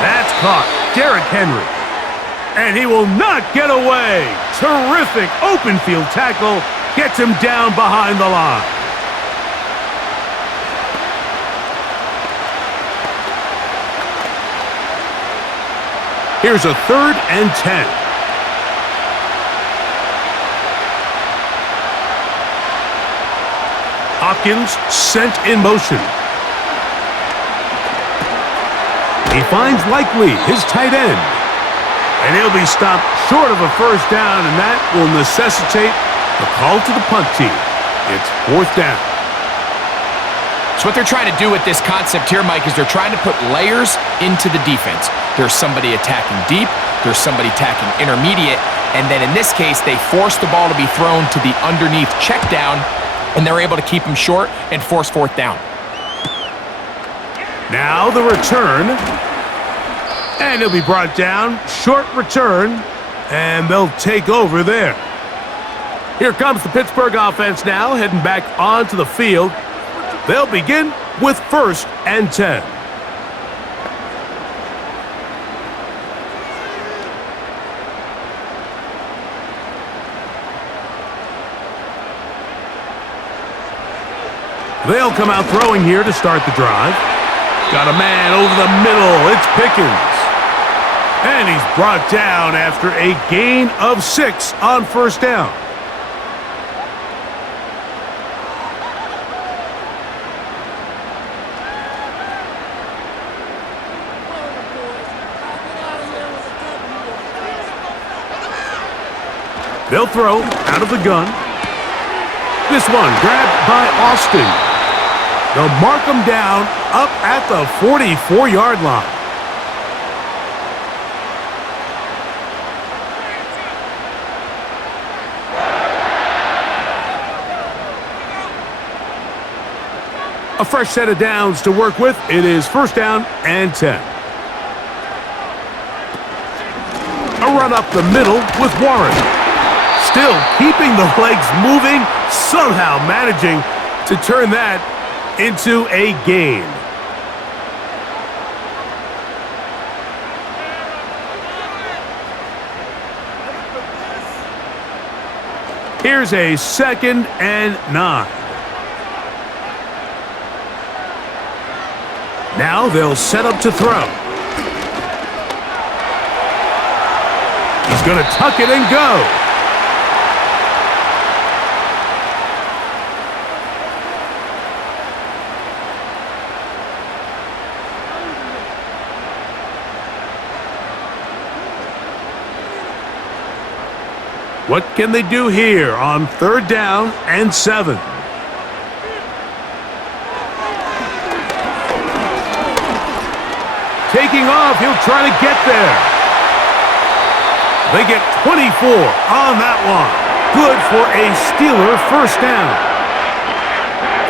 That's caught. Derrick Henry. And he will not get away. Terrific open field tackle. Gets him down behind the line. Here's a 3rd and 10. Hopkins sent in motion. He finds Likely, his tight end. And he'll be stopped short of a 1st down, and that will necessitate a call to the punt team. It's 4th down. So what they're trying to do with this concept here, Mike, is they're trying to put layers into the defense. There's somebody attacking deep, there's somebody attacking intermediate, and then in this case, they force the ball to be thrown to the underneath check down, and they're able to keep him short and force 4th down. Now the return, and he'll be brought down. Short return, and they'll take over there. Here comes the Pittsburgh offense now, heading back onto the field. They'll begin with 1st and 10. They'll come out throwing here to start the drive. Got a man over the middle. It's Pickens. And he's brought down after a gain of 6 on 1st down. They'll throw out of the gun. This one grabbed by Austin. They'll mark him down up at the 44-yard line. A fresh set of downs to work with. It is first down and 10. A run up the middle with Warren. Still keeping the legs moving, somehow managing to turn that into a gain. Here's a 2nd and 9. Now they'll set up to throw. He's going to tuck it and go. What can they do here on 3rd down and 7? Taking off, he'll try to get there. They get 24 on that one. Good for a Steeler first down.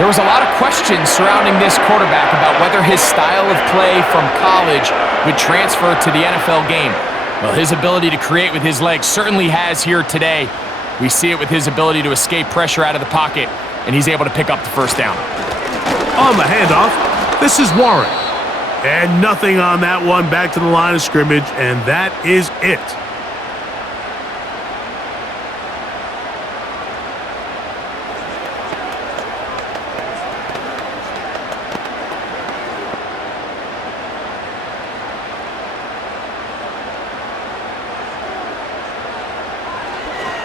There was a lot of questions surrounding this quarterback about whether his style of play from college would transfer to the NFL game. Well, his ability to create with his legs certainly has here today. We see it with his ability to escape pressure out of the pocket, and he's able to pick up the first down. On the handoff, this is Warren. And nothing on that one, back to the line of scrimmage, and that is it.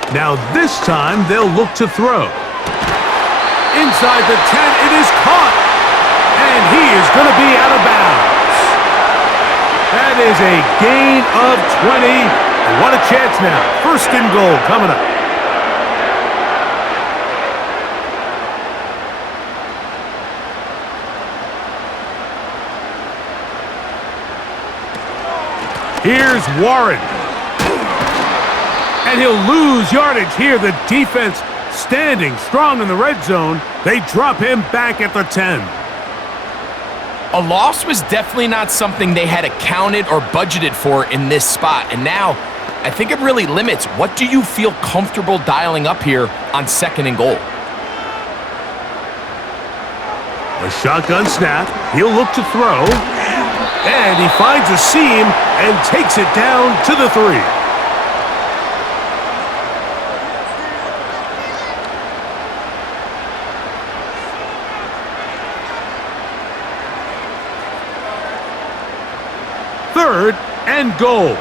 Now this time they'll look to throw. Inside the 10, it is caught. And he is going to be out of bounds. That is a gain of 20. And what a chance now. 1st and goal coming up. Here's Warren. And he'll lose yardage here. The defense standing strong in the red zone. They drop him back at the 10. A loss was definitely not something they had accounted or budgeted for in this spot. And now, I think it really limits what do you feel comfortable dialing up here on 2nd and goal. A shotgun snap. He'll look to throw. And he finds a seam and takes it down to the 3. Third and goal.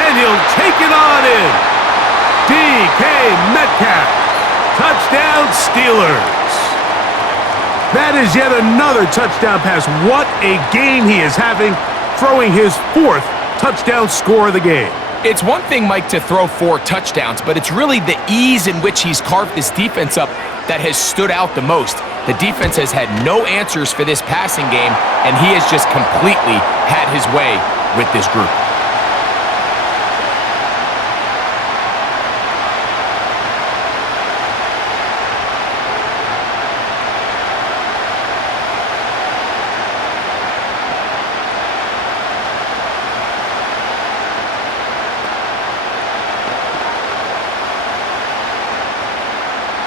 And he'll take it on in. DK Metcalf. Touchdown Steelers. That is yet another touchdown pass. What a game he is having, throwing his 4th touchdown score of the game. It's one thing, Mike, to throw 4 touchdowns, but it's really the ease in which he's carved this defense up that has stood out the most. The defense has had no answers for this passing game, and he has just completely had his way with this group.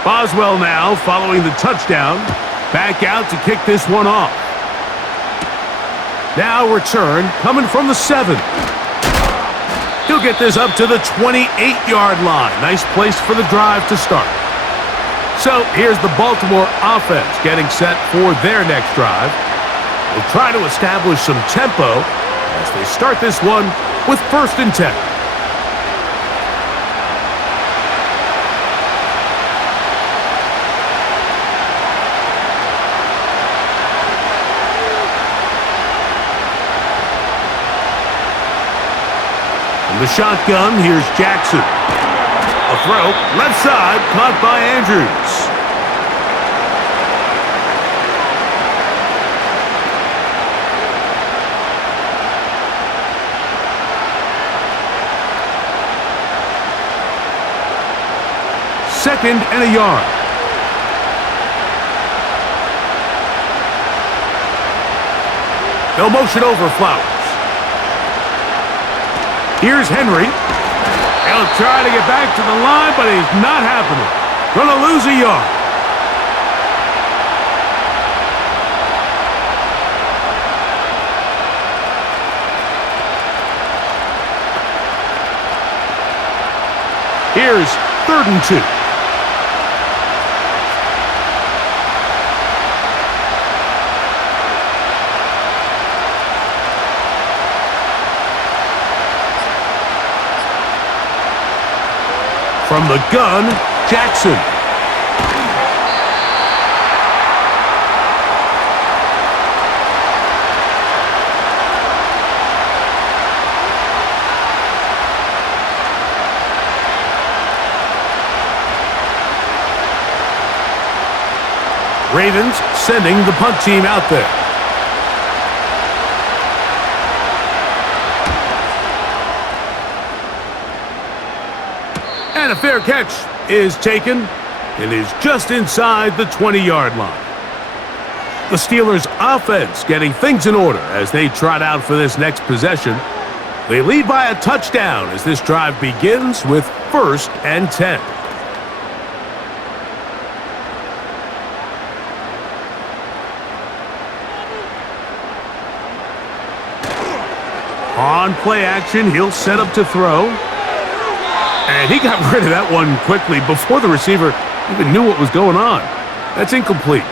Boswell now following the touchdown. Back out to kick this one off. Now return coming from the 7. He'll get this up to the 28-yard line. Nice place for the drive to start. So here's the Baltimore offense getting set for their next drive. They'll try to establish some tempo as they start this one with 1st and 10. The shotgun, here's Jackson. throw, left side, caught by Andrews. Second and a yard. They'll motion over Flowers. Here's Henry. He'll try to get back to the line, but he's not happening. Gonna lose a yard. Here's 3rd and 2. From the gun, Jackson. Ravens sending the punt team out there. And a fair catch is taken. It is just inside the 20-yard line. The Steelers' offense getting things in order as they trot out for this next possession. They lead by a touchdown as this drive begins with 1st and 10. On play action, he'll set up to throw. And he got rid of that one quickly before the receiver even knew what was going on. That's incomplete.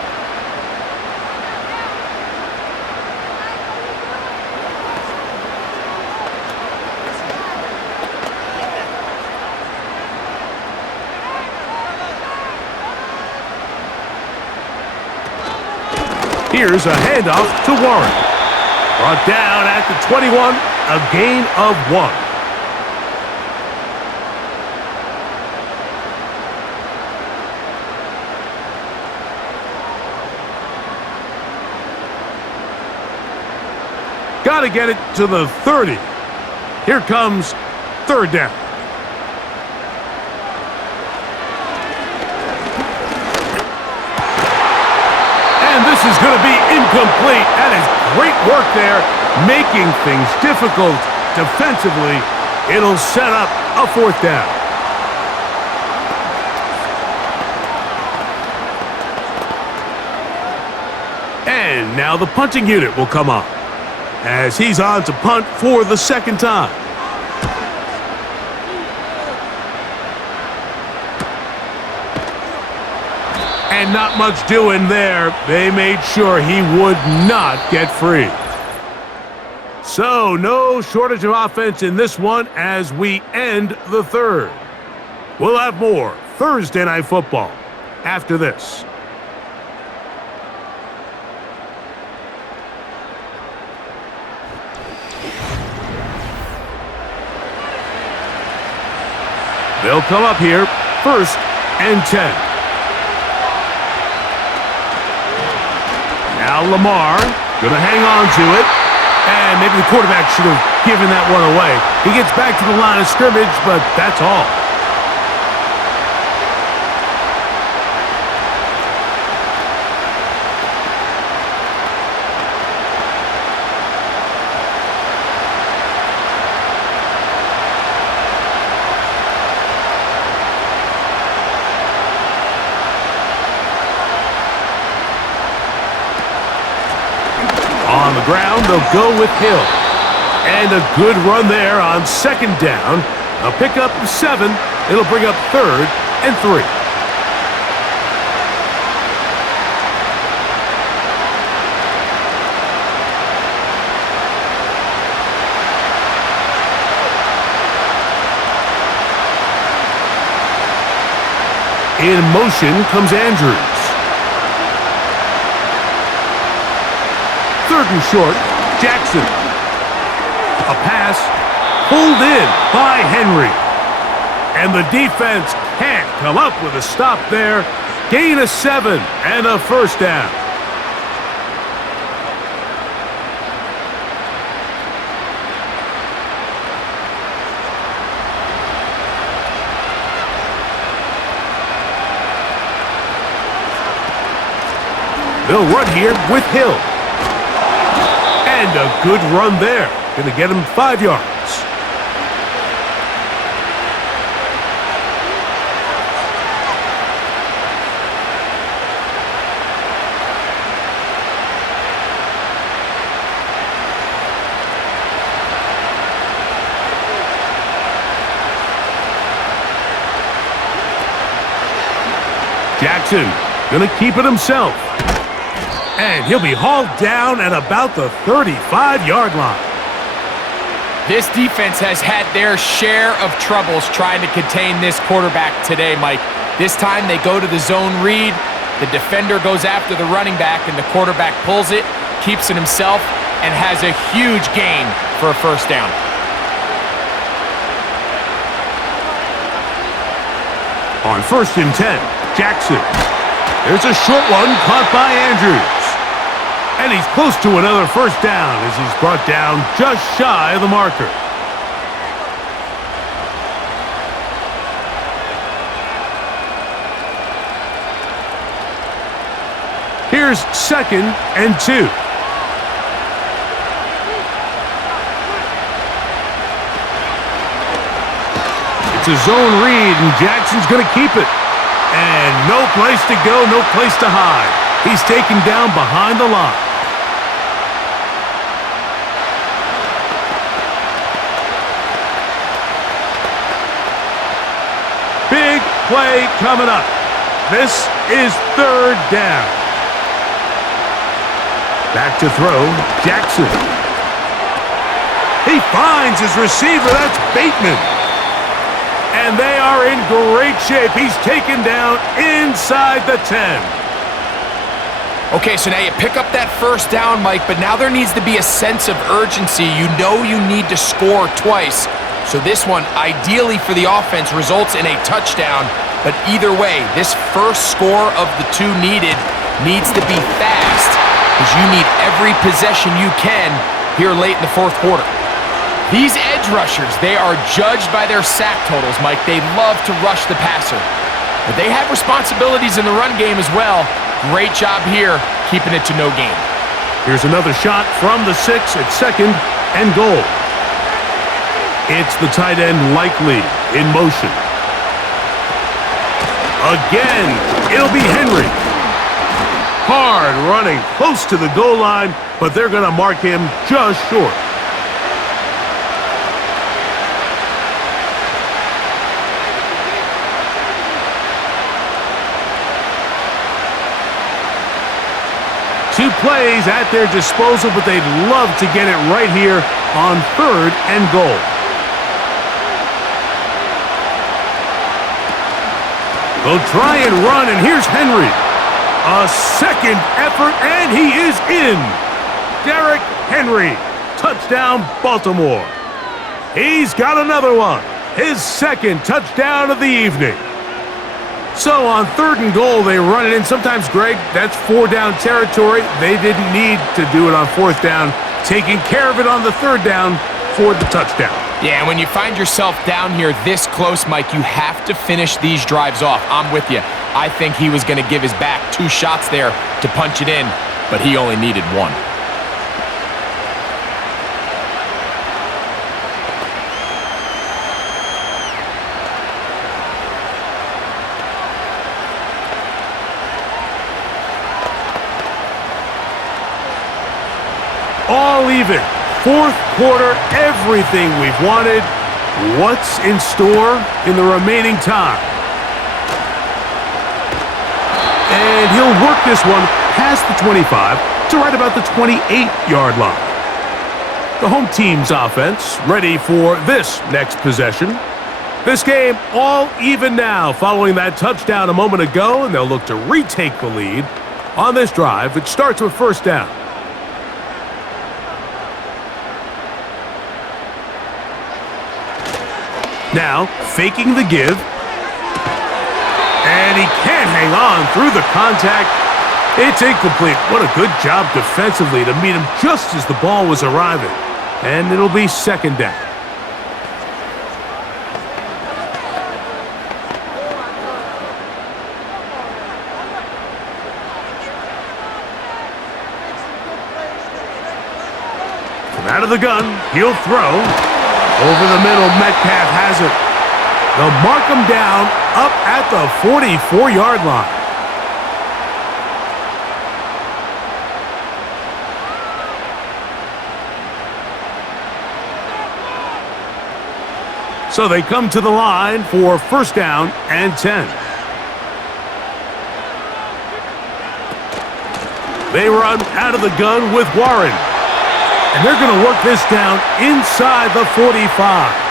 Here's a handoff to Warren. Brought down at the 21, a gain of 1. Got to get it to the 30. Here comes 3rd down. And this is going to be incomplete. That is great work there, making things difficult defensively. It'll set up a 4th down. And now the punting unit will come on, as he's on to punt for the 2nd time. And not much doing there. They made sure he would not get free. So no shortage of offense in this one as we end the 3rd. We'll have more Thursday Night Football after this. They'll come up here, 1st and 10. Now Lamar, going to hang on to it. And maybe the quarterback should have given that one away. He gets back to the line of scrimmage, but that's all. On the ground, they'll go with Hill. And a good run there on 2nd down. A pickup of 7. It'll bring up 3rd and 3. In motion comes Andrews. 3rd and short, Jackson. A pass pulled in by Henry. And the defense can't come up with a stop there. Gain of 7 and a first down. They'll run here with Hill. And a good run there. Going to get him 5 yards. Jackson going to keep it himself. And he'll be hauled down at about the 35-yard line. This defense has had their share of troubles trying to contain this quarterback today, Mike. This time they go to the zone read. The defender goes after the running back, and the quarterback pulls it, keeps it himself, and has a huge gain for a first down. On 1st and 10, Jackson. There's a short one caught by Andrews. And he's close to another first down as he's brought down just shy of the marker. Here's 2nd and 2. It's a zone read, and Jackson's going to keep it. And no place to go, no place to hide. He's taken down behind the line. Big play coming up. This is 3rd down. Back to throw, Jackson. He finds his receiver, that's Bateman. And they are in great shape. He's taken down inside the 10. Okay, so now you pick up that first down, Mike, but now there needs to be a sense of urgency. You know you need to score twice. So this one, ideally for the offense, results in a touchdown. But either way, this first score of the 2 needs to be fast, because you need every possession you can here late in the 4th quarter. These edge rushers, they are judged by their sack totals, Mike. They love to rush the passer. But they have responsibilities in the run game as well. Great job here, keeping it to no gain. Here's another shot from the 6 at 2nd and goal. It's the tight end Likely in motion. Again, it'll be Henry. Hard running close to the goal line, but they're going to mark him just short. Two plays at their disposal, but they'd love to get it right here on 3rd and goal. They'll try and run, and here's Henry. A second effort, and he is in. Derrick Henry, touchdown Baltimore. He's got another one, his 2nd touchdown of the evening. So on 3rd and goal, they run it in. Sometimes, Greg, that's 4-down territory. They didn't need to do it on 4th down, taking care of it on the 3rd down for the touchdown. Yeah, when you find yourself down here this close, Mike, you have to finish these drives off. I'm with you. I think he was going to give his back 2 shots there to punch it in, but he only needed 1. All even. 4th quarter, everything we've wanted. What's in store in the remaining time? And he'll work this one past the 25 to right about the 28-yard line. The home team's offense ready for this next possession. This game all even now following that touchdown a moment ago, and they'll look to retake the lead on this drive. It starts with 1st down. Now, faking the give. And he can't hang on through the contact. It's incomplete. What a good job defensively to meet him just as the ball was arriving. And it'll be second down. From out of the gun, he'll throw. Over the middle, Metcalf has it. They'll mark him down up at the 44-yard line. So they come to the line for first down and 10. They run out of the gun with Warren. And they're going to work this down inside the 45.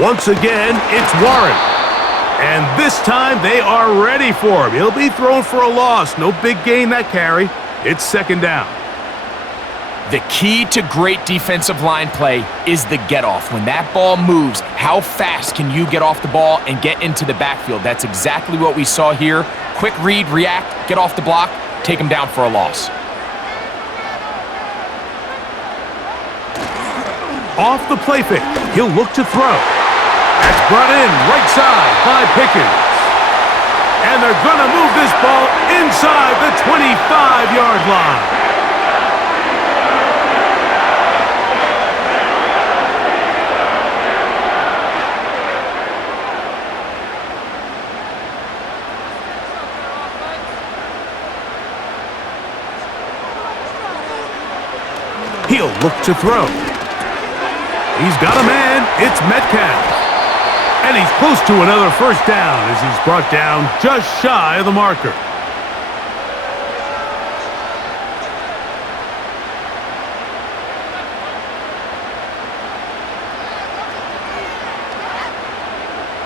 Once again, it's Warren. And this time, they are ready for him. He'll be thrown for a loss. No big gain that carry. It's second down. The key to great defensive line play is the get-off. When that ball moves, how fast can you get off the ball and get into the backfield? That's exactly what we saw here. Quick read, react, get off the block, take him down for a loss. Off the play fake, he'll look to throw. That's brought in right side by Pickens. And they're going to move this ball inside the 25-yard line. He'll look to throw. He's got a man. It's Metcalf. And he's close to another first down as he's brought down just shy of the marker.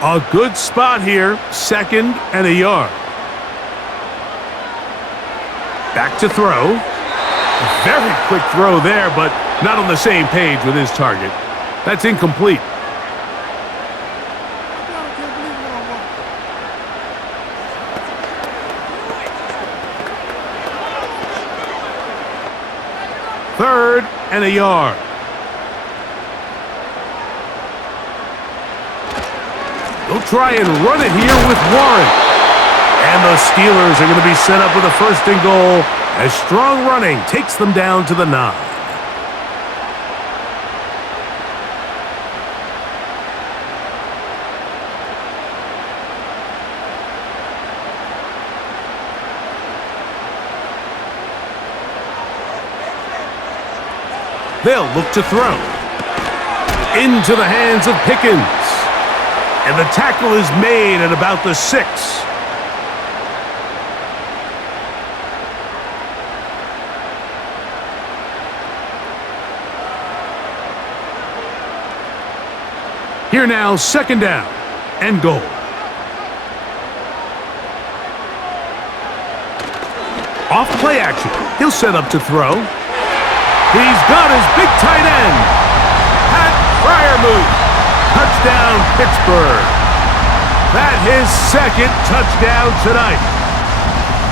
A good spot here, second and a yard. Back to throw. A very quick throw there, but not on the same page with his target. That's incomplete. Third and a yard. They'll try and run it here with Warren. And the Steelers are going to be set up with a first and goal as strong running takes them down to the 9. They'll look to throw. Into the hands of Pickens. And the tackle is made at about the 6. Here now, second down and goal. Off play action. He'll set up to throw. He's got his big tight end. Pat Fryermuth. Touchdown, Pittsburgh. That his second touchdown tonight.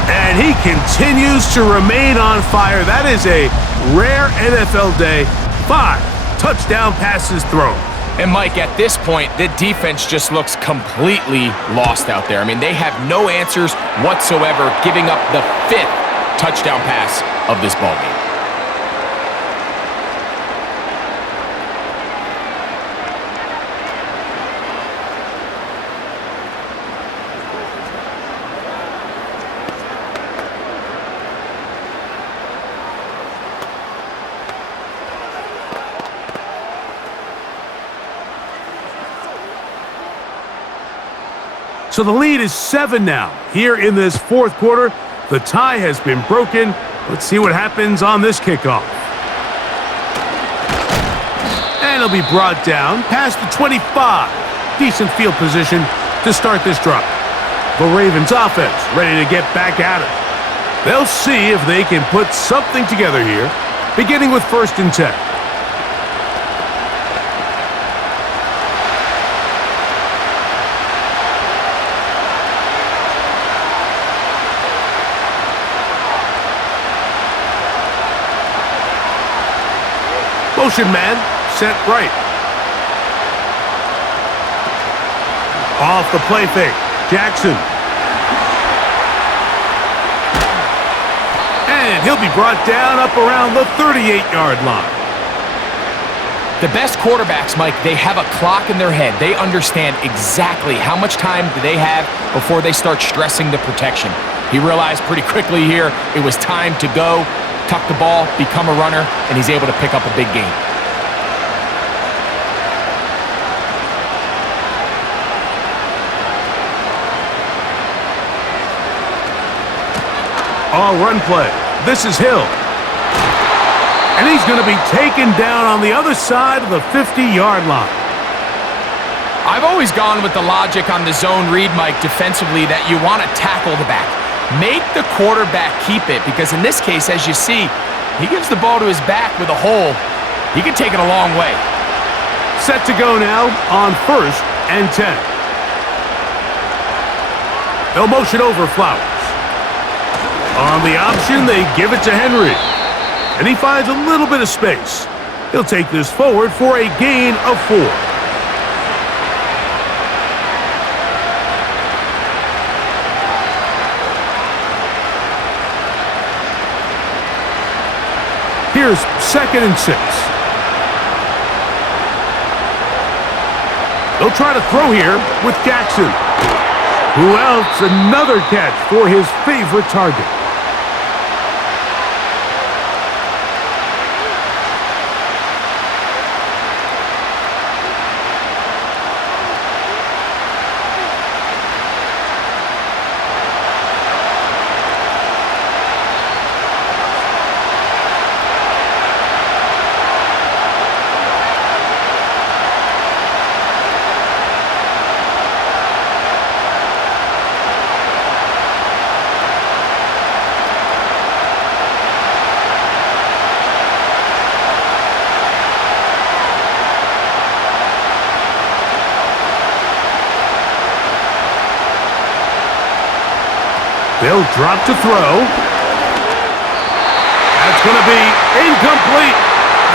And he continues to remain on fire. That is a rare NFL day. 5 touchdown passes thrown. And Mike, at this point, the defense just looks completely lost out there. I mean, they have no answers whatsoever, giving up the 5th touchdown pass of this ballgame. So the lead is 7 now. Here in this fourth quarter, the tie has been broken. Let's see what happens on this kickoff. And he'll be brought down past the 25. Decent field position to start this drive. The Ravens offense ready to get back at it. They'll see if they can put something together here, beginning with 1st and 10. Motion man, set right. Off the play fake, Jackson. And he'll be brought down up around the 38-yard line. The best quarterbacks, Mike, they have a clock in their head. They understand exactly how much time do they have before they start stressing the protection. He realized pretty quickly here it was time to go, tuck the ball, become a runner, and he's able to pick up a big gain. All run play. This is Hill. And he's going to be taken down on the other side of the 50-yard line. I've always gone with the logic on the zone read, Mike, defensively, that you want to tackle the back. Make the quarterback keep it, because in this case, as you see, he gives the ball to his back with a hole. He can take it a long way. Set to go now on 1st and 10. They'll motion over Flowers. On the option, they give it to Henry. And he finds a little bit of space. He'll take this forward for a gain of 4. Here's 2nd and 6. They'll try to throw here with Jackson. Who else? Another catch for his favorite target. They'll drop to throw. That's going to be incomplete.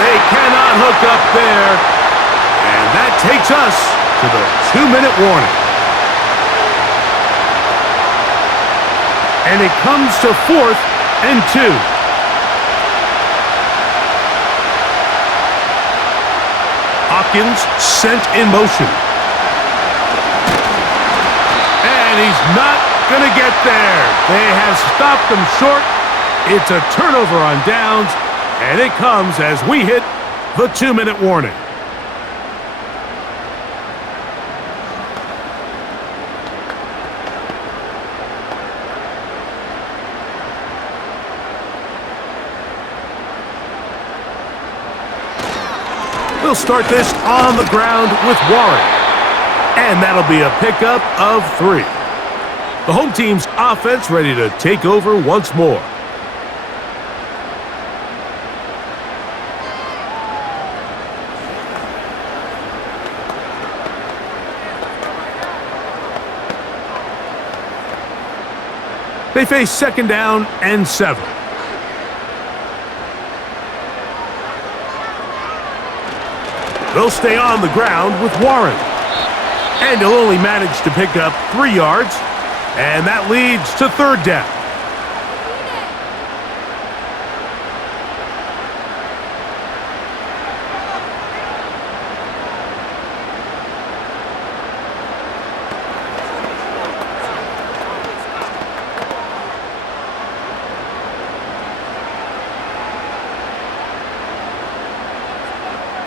They cannot hook up there. And that takes us to the 2-minute warning. And it comes to 4th and 2. Hopkins sent in motion. And he's not going to get there. They have stopped them short. It's a turnover on downs, and it comes as we hit the 2-minute warning. We'll start this on the ground with Warren, and that'll be a pickup of 3. The home team's offense ready to take over once more. They face 2nd down and 7. They'll stay on the ground with Warren. And he'll only manage to pick up 3 yards. And that leads to 3rd down.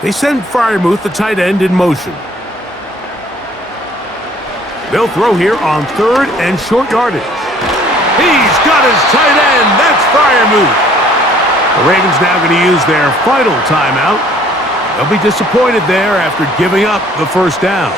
They send Freiermuth, the tight end, in motion. They'll throw here on 3rd and short yardage. He's got his tight end. That's Freiermuth. The Ravens now going to use their final timeout. They'll be disappointed there after giving up the first down.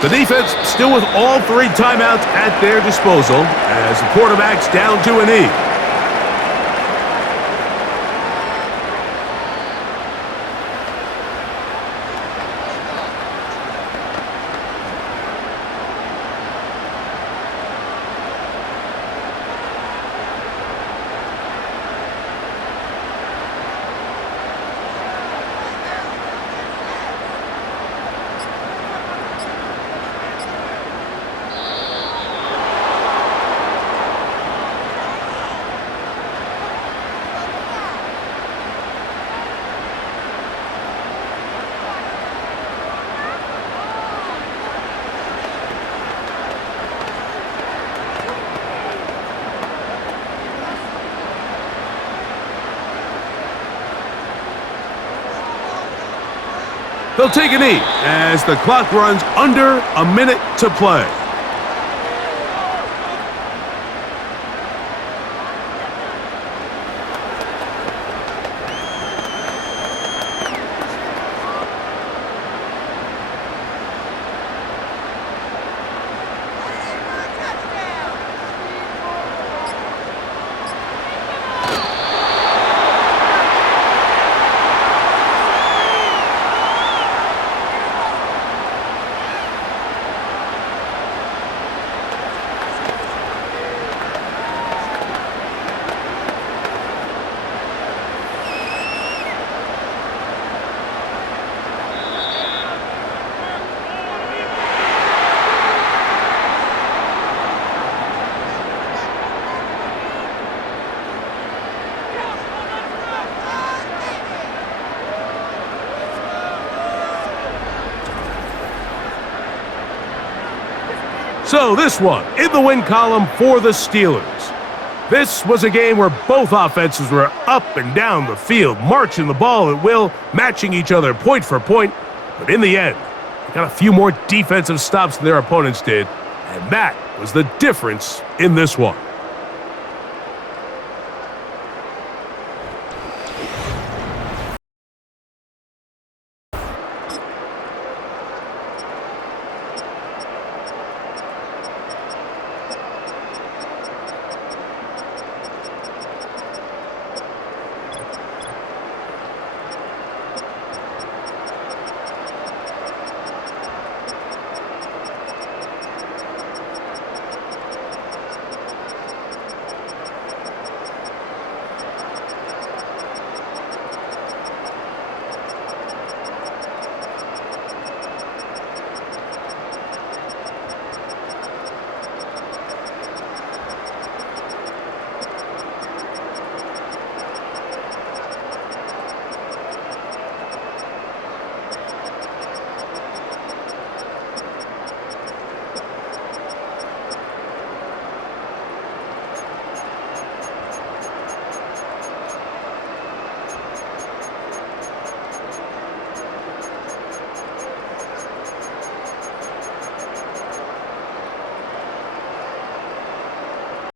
The defense still with all 3 timeouts at their disposal as the quarterback's down to a knee. They'll take a knee as the clock runs under a minute to play. So this one in the win column for the Steelers. This was a game where both offenses were up and down the field, marching the ball at will, matching each other point for point. But in the end, they got a few more defensive stops than their opponents did, and that was the difference in this one.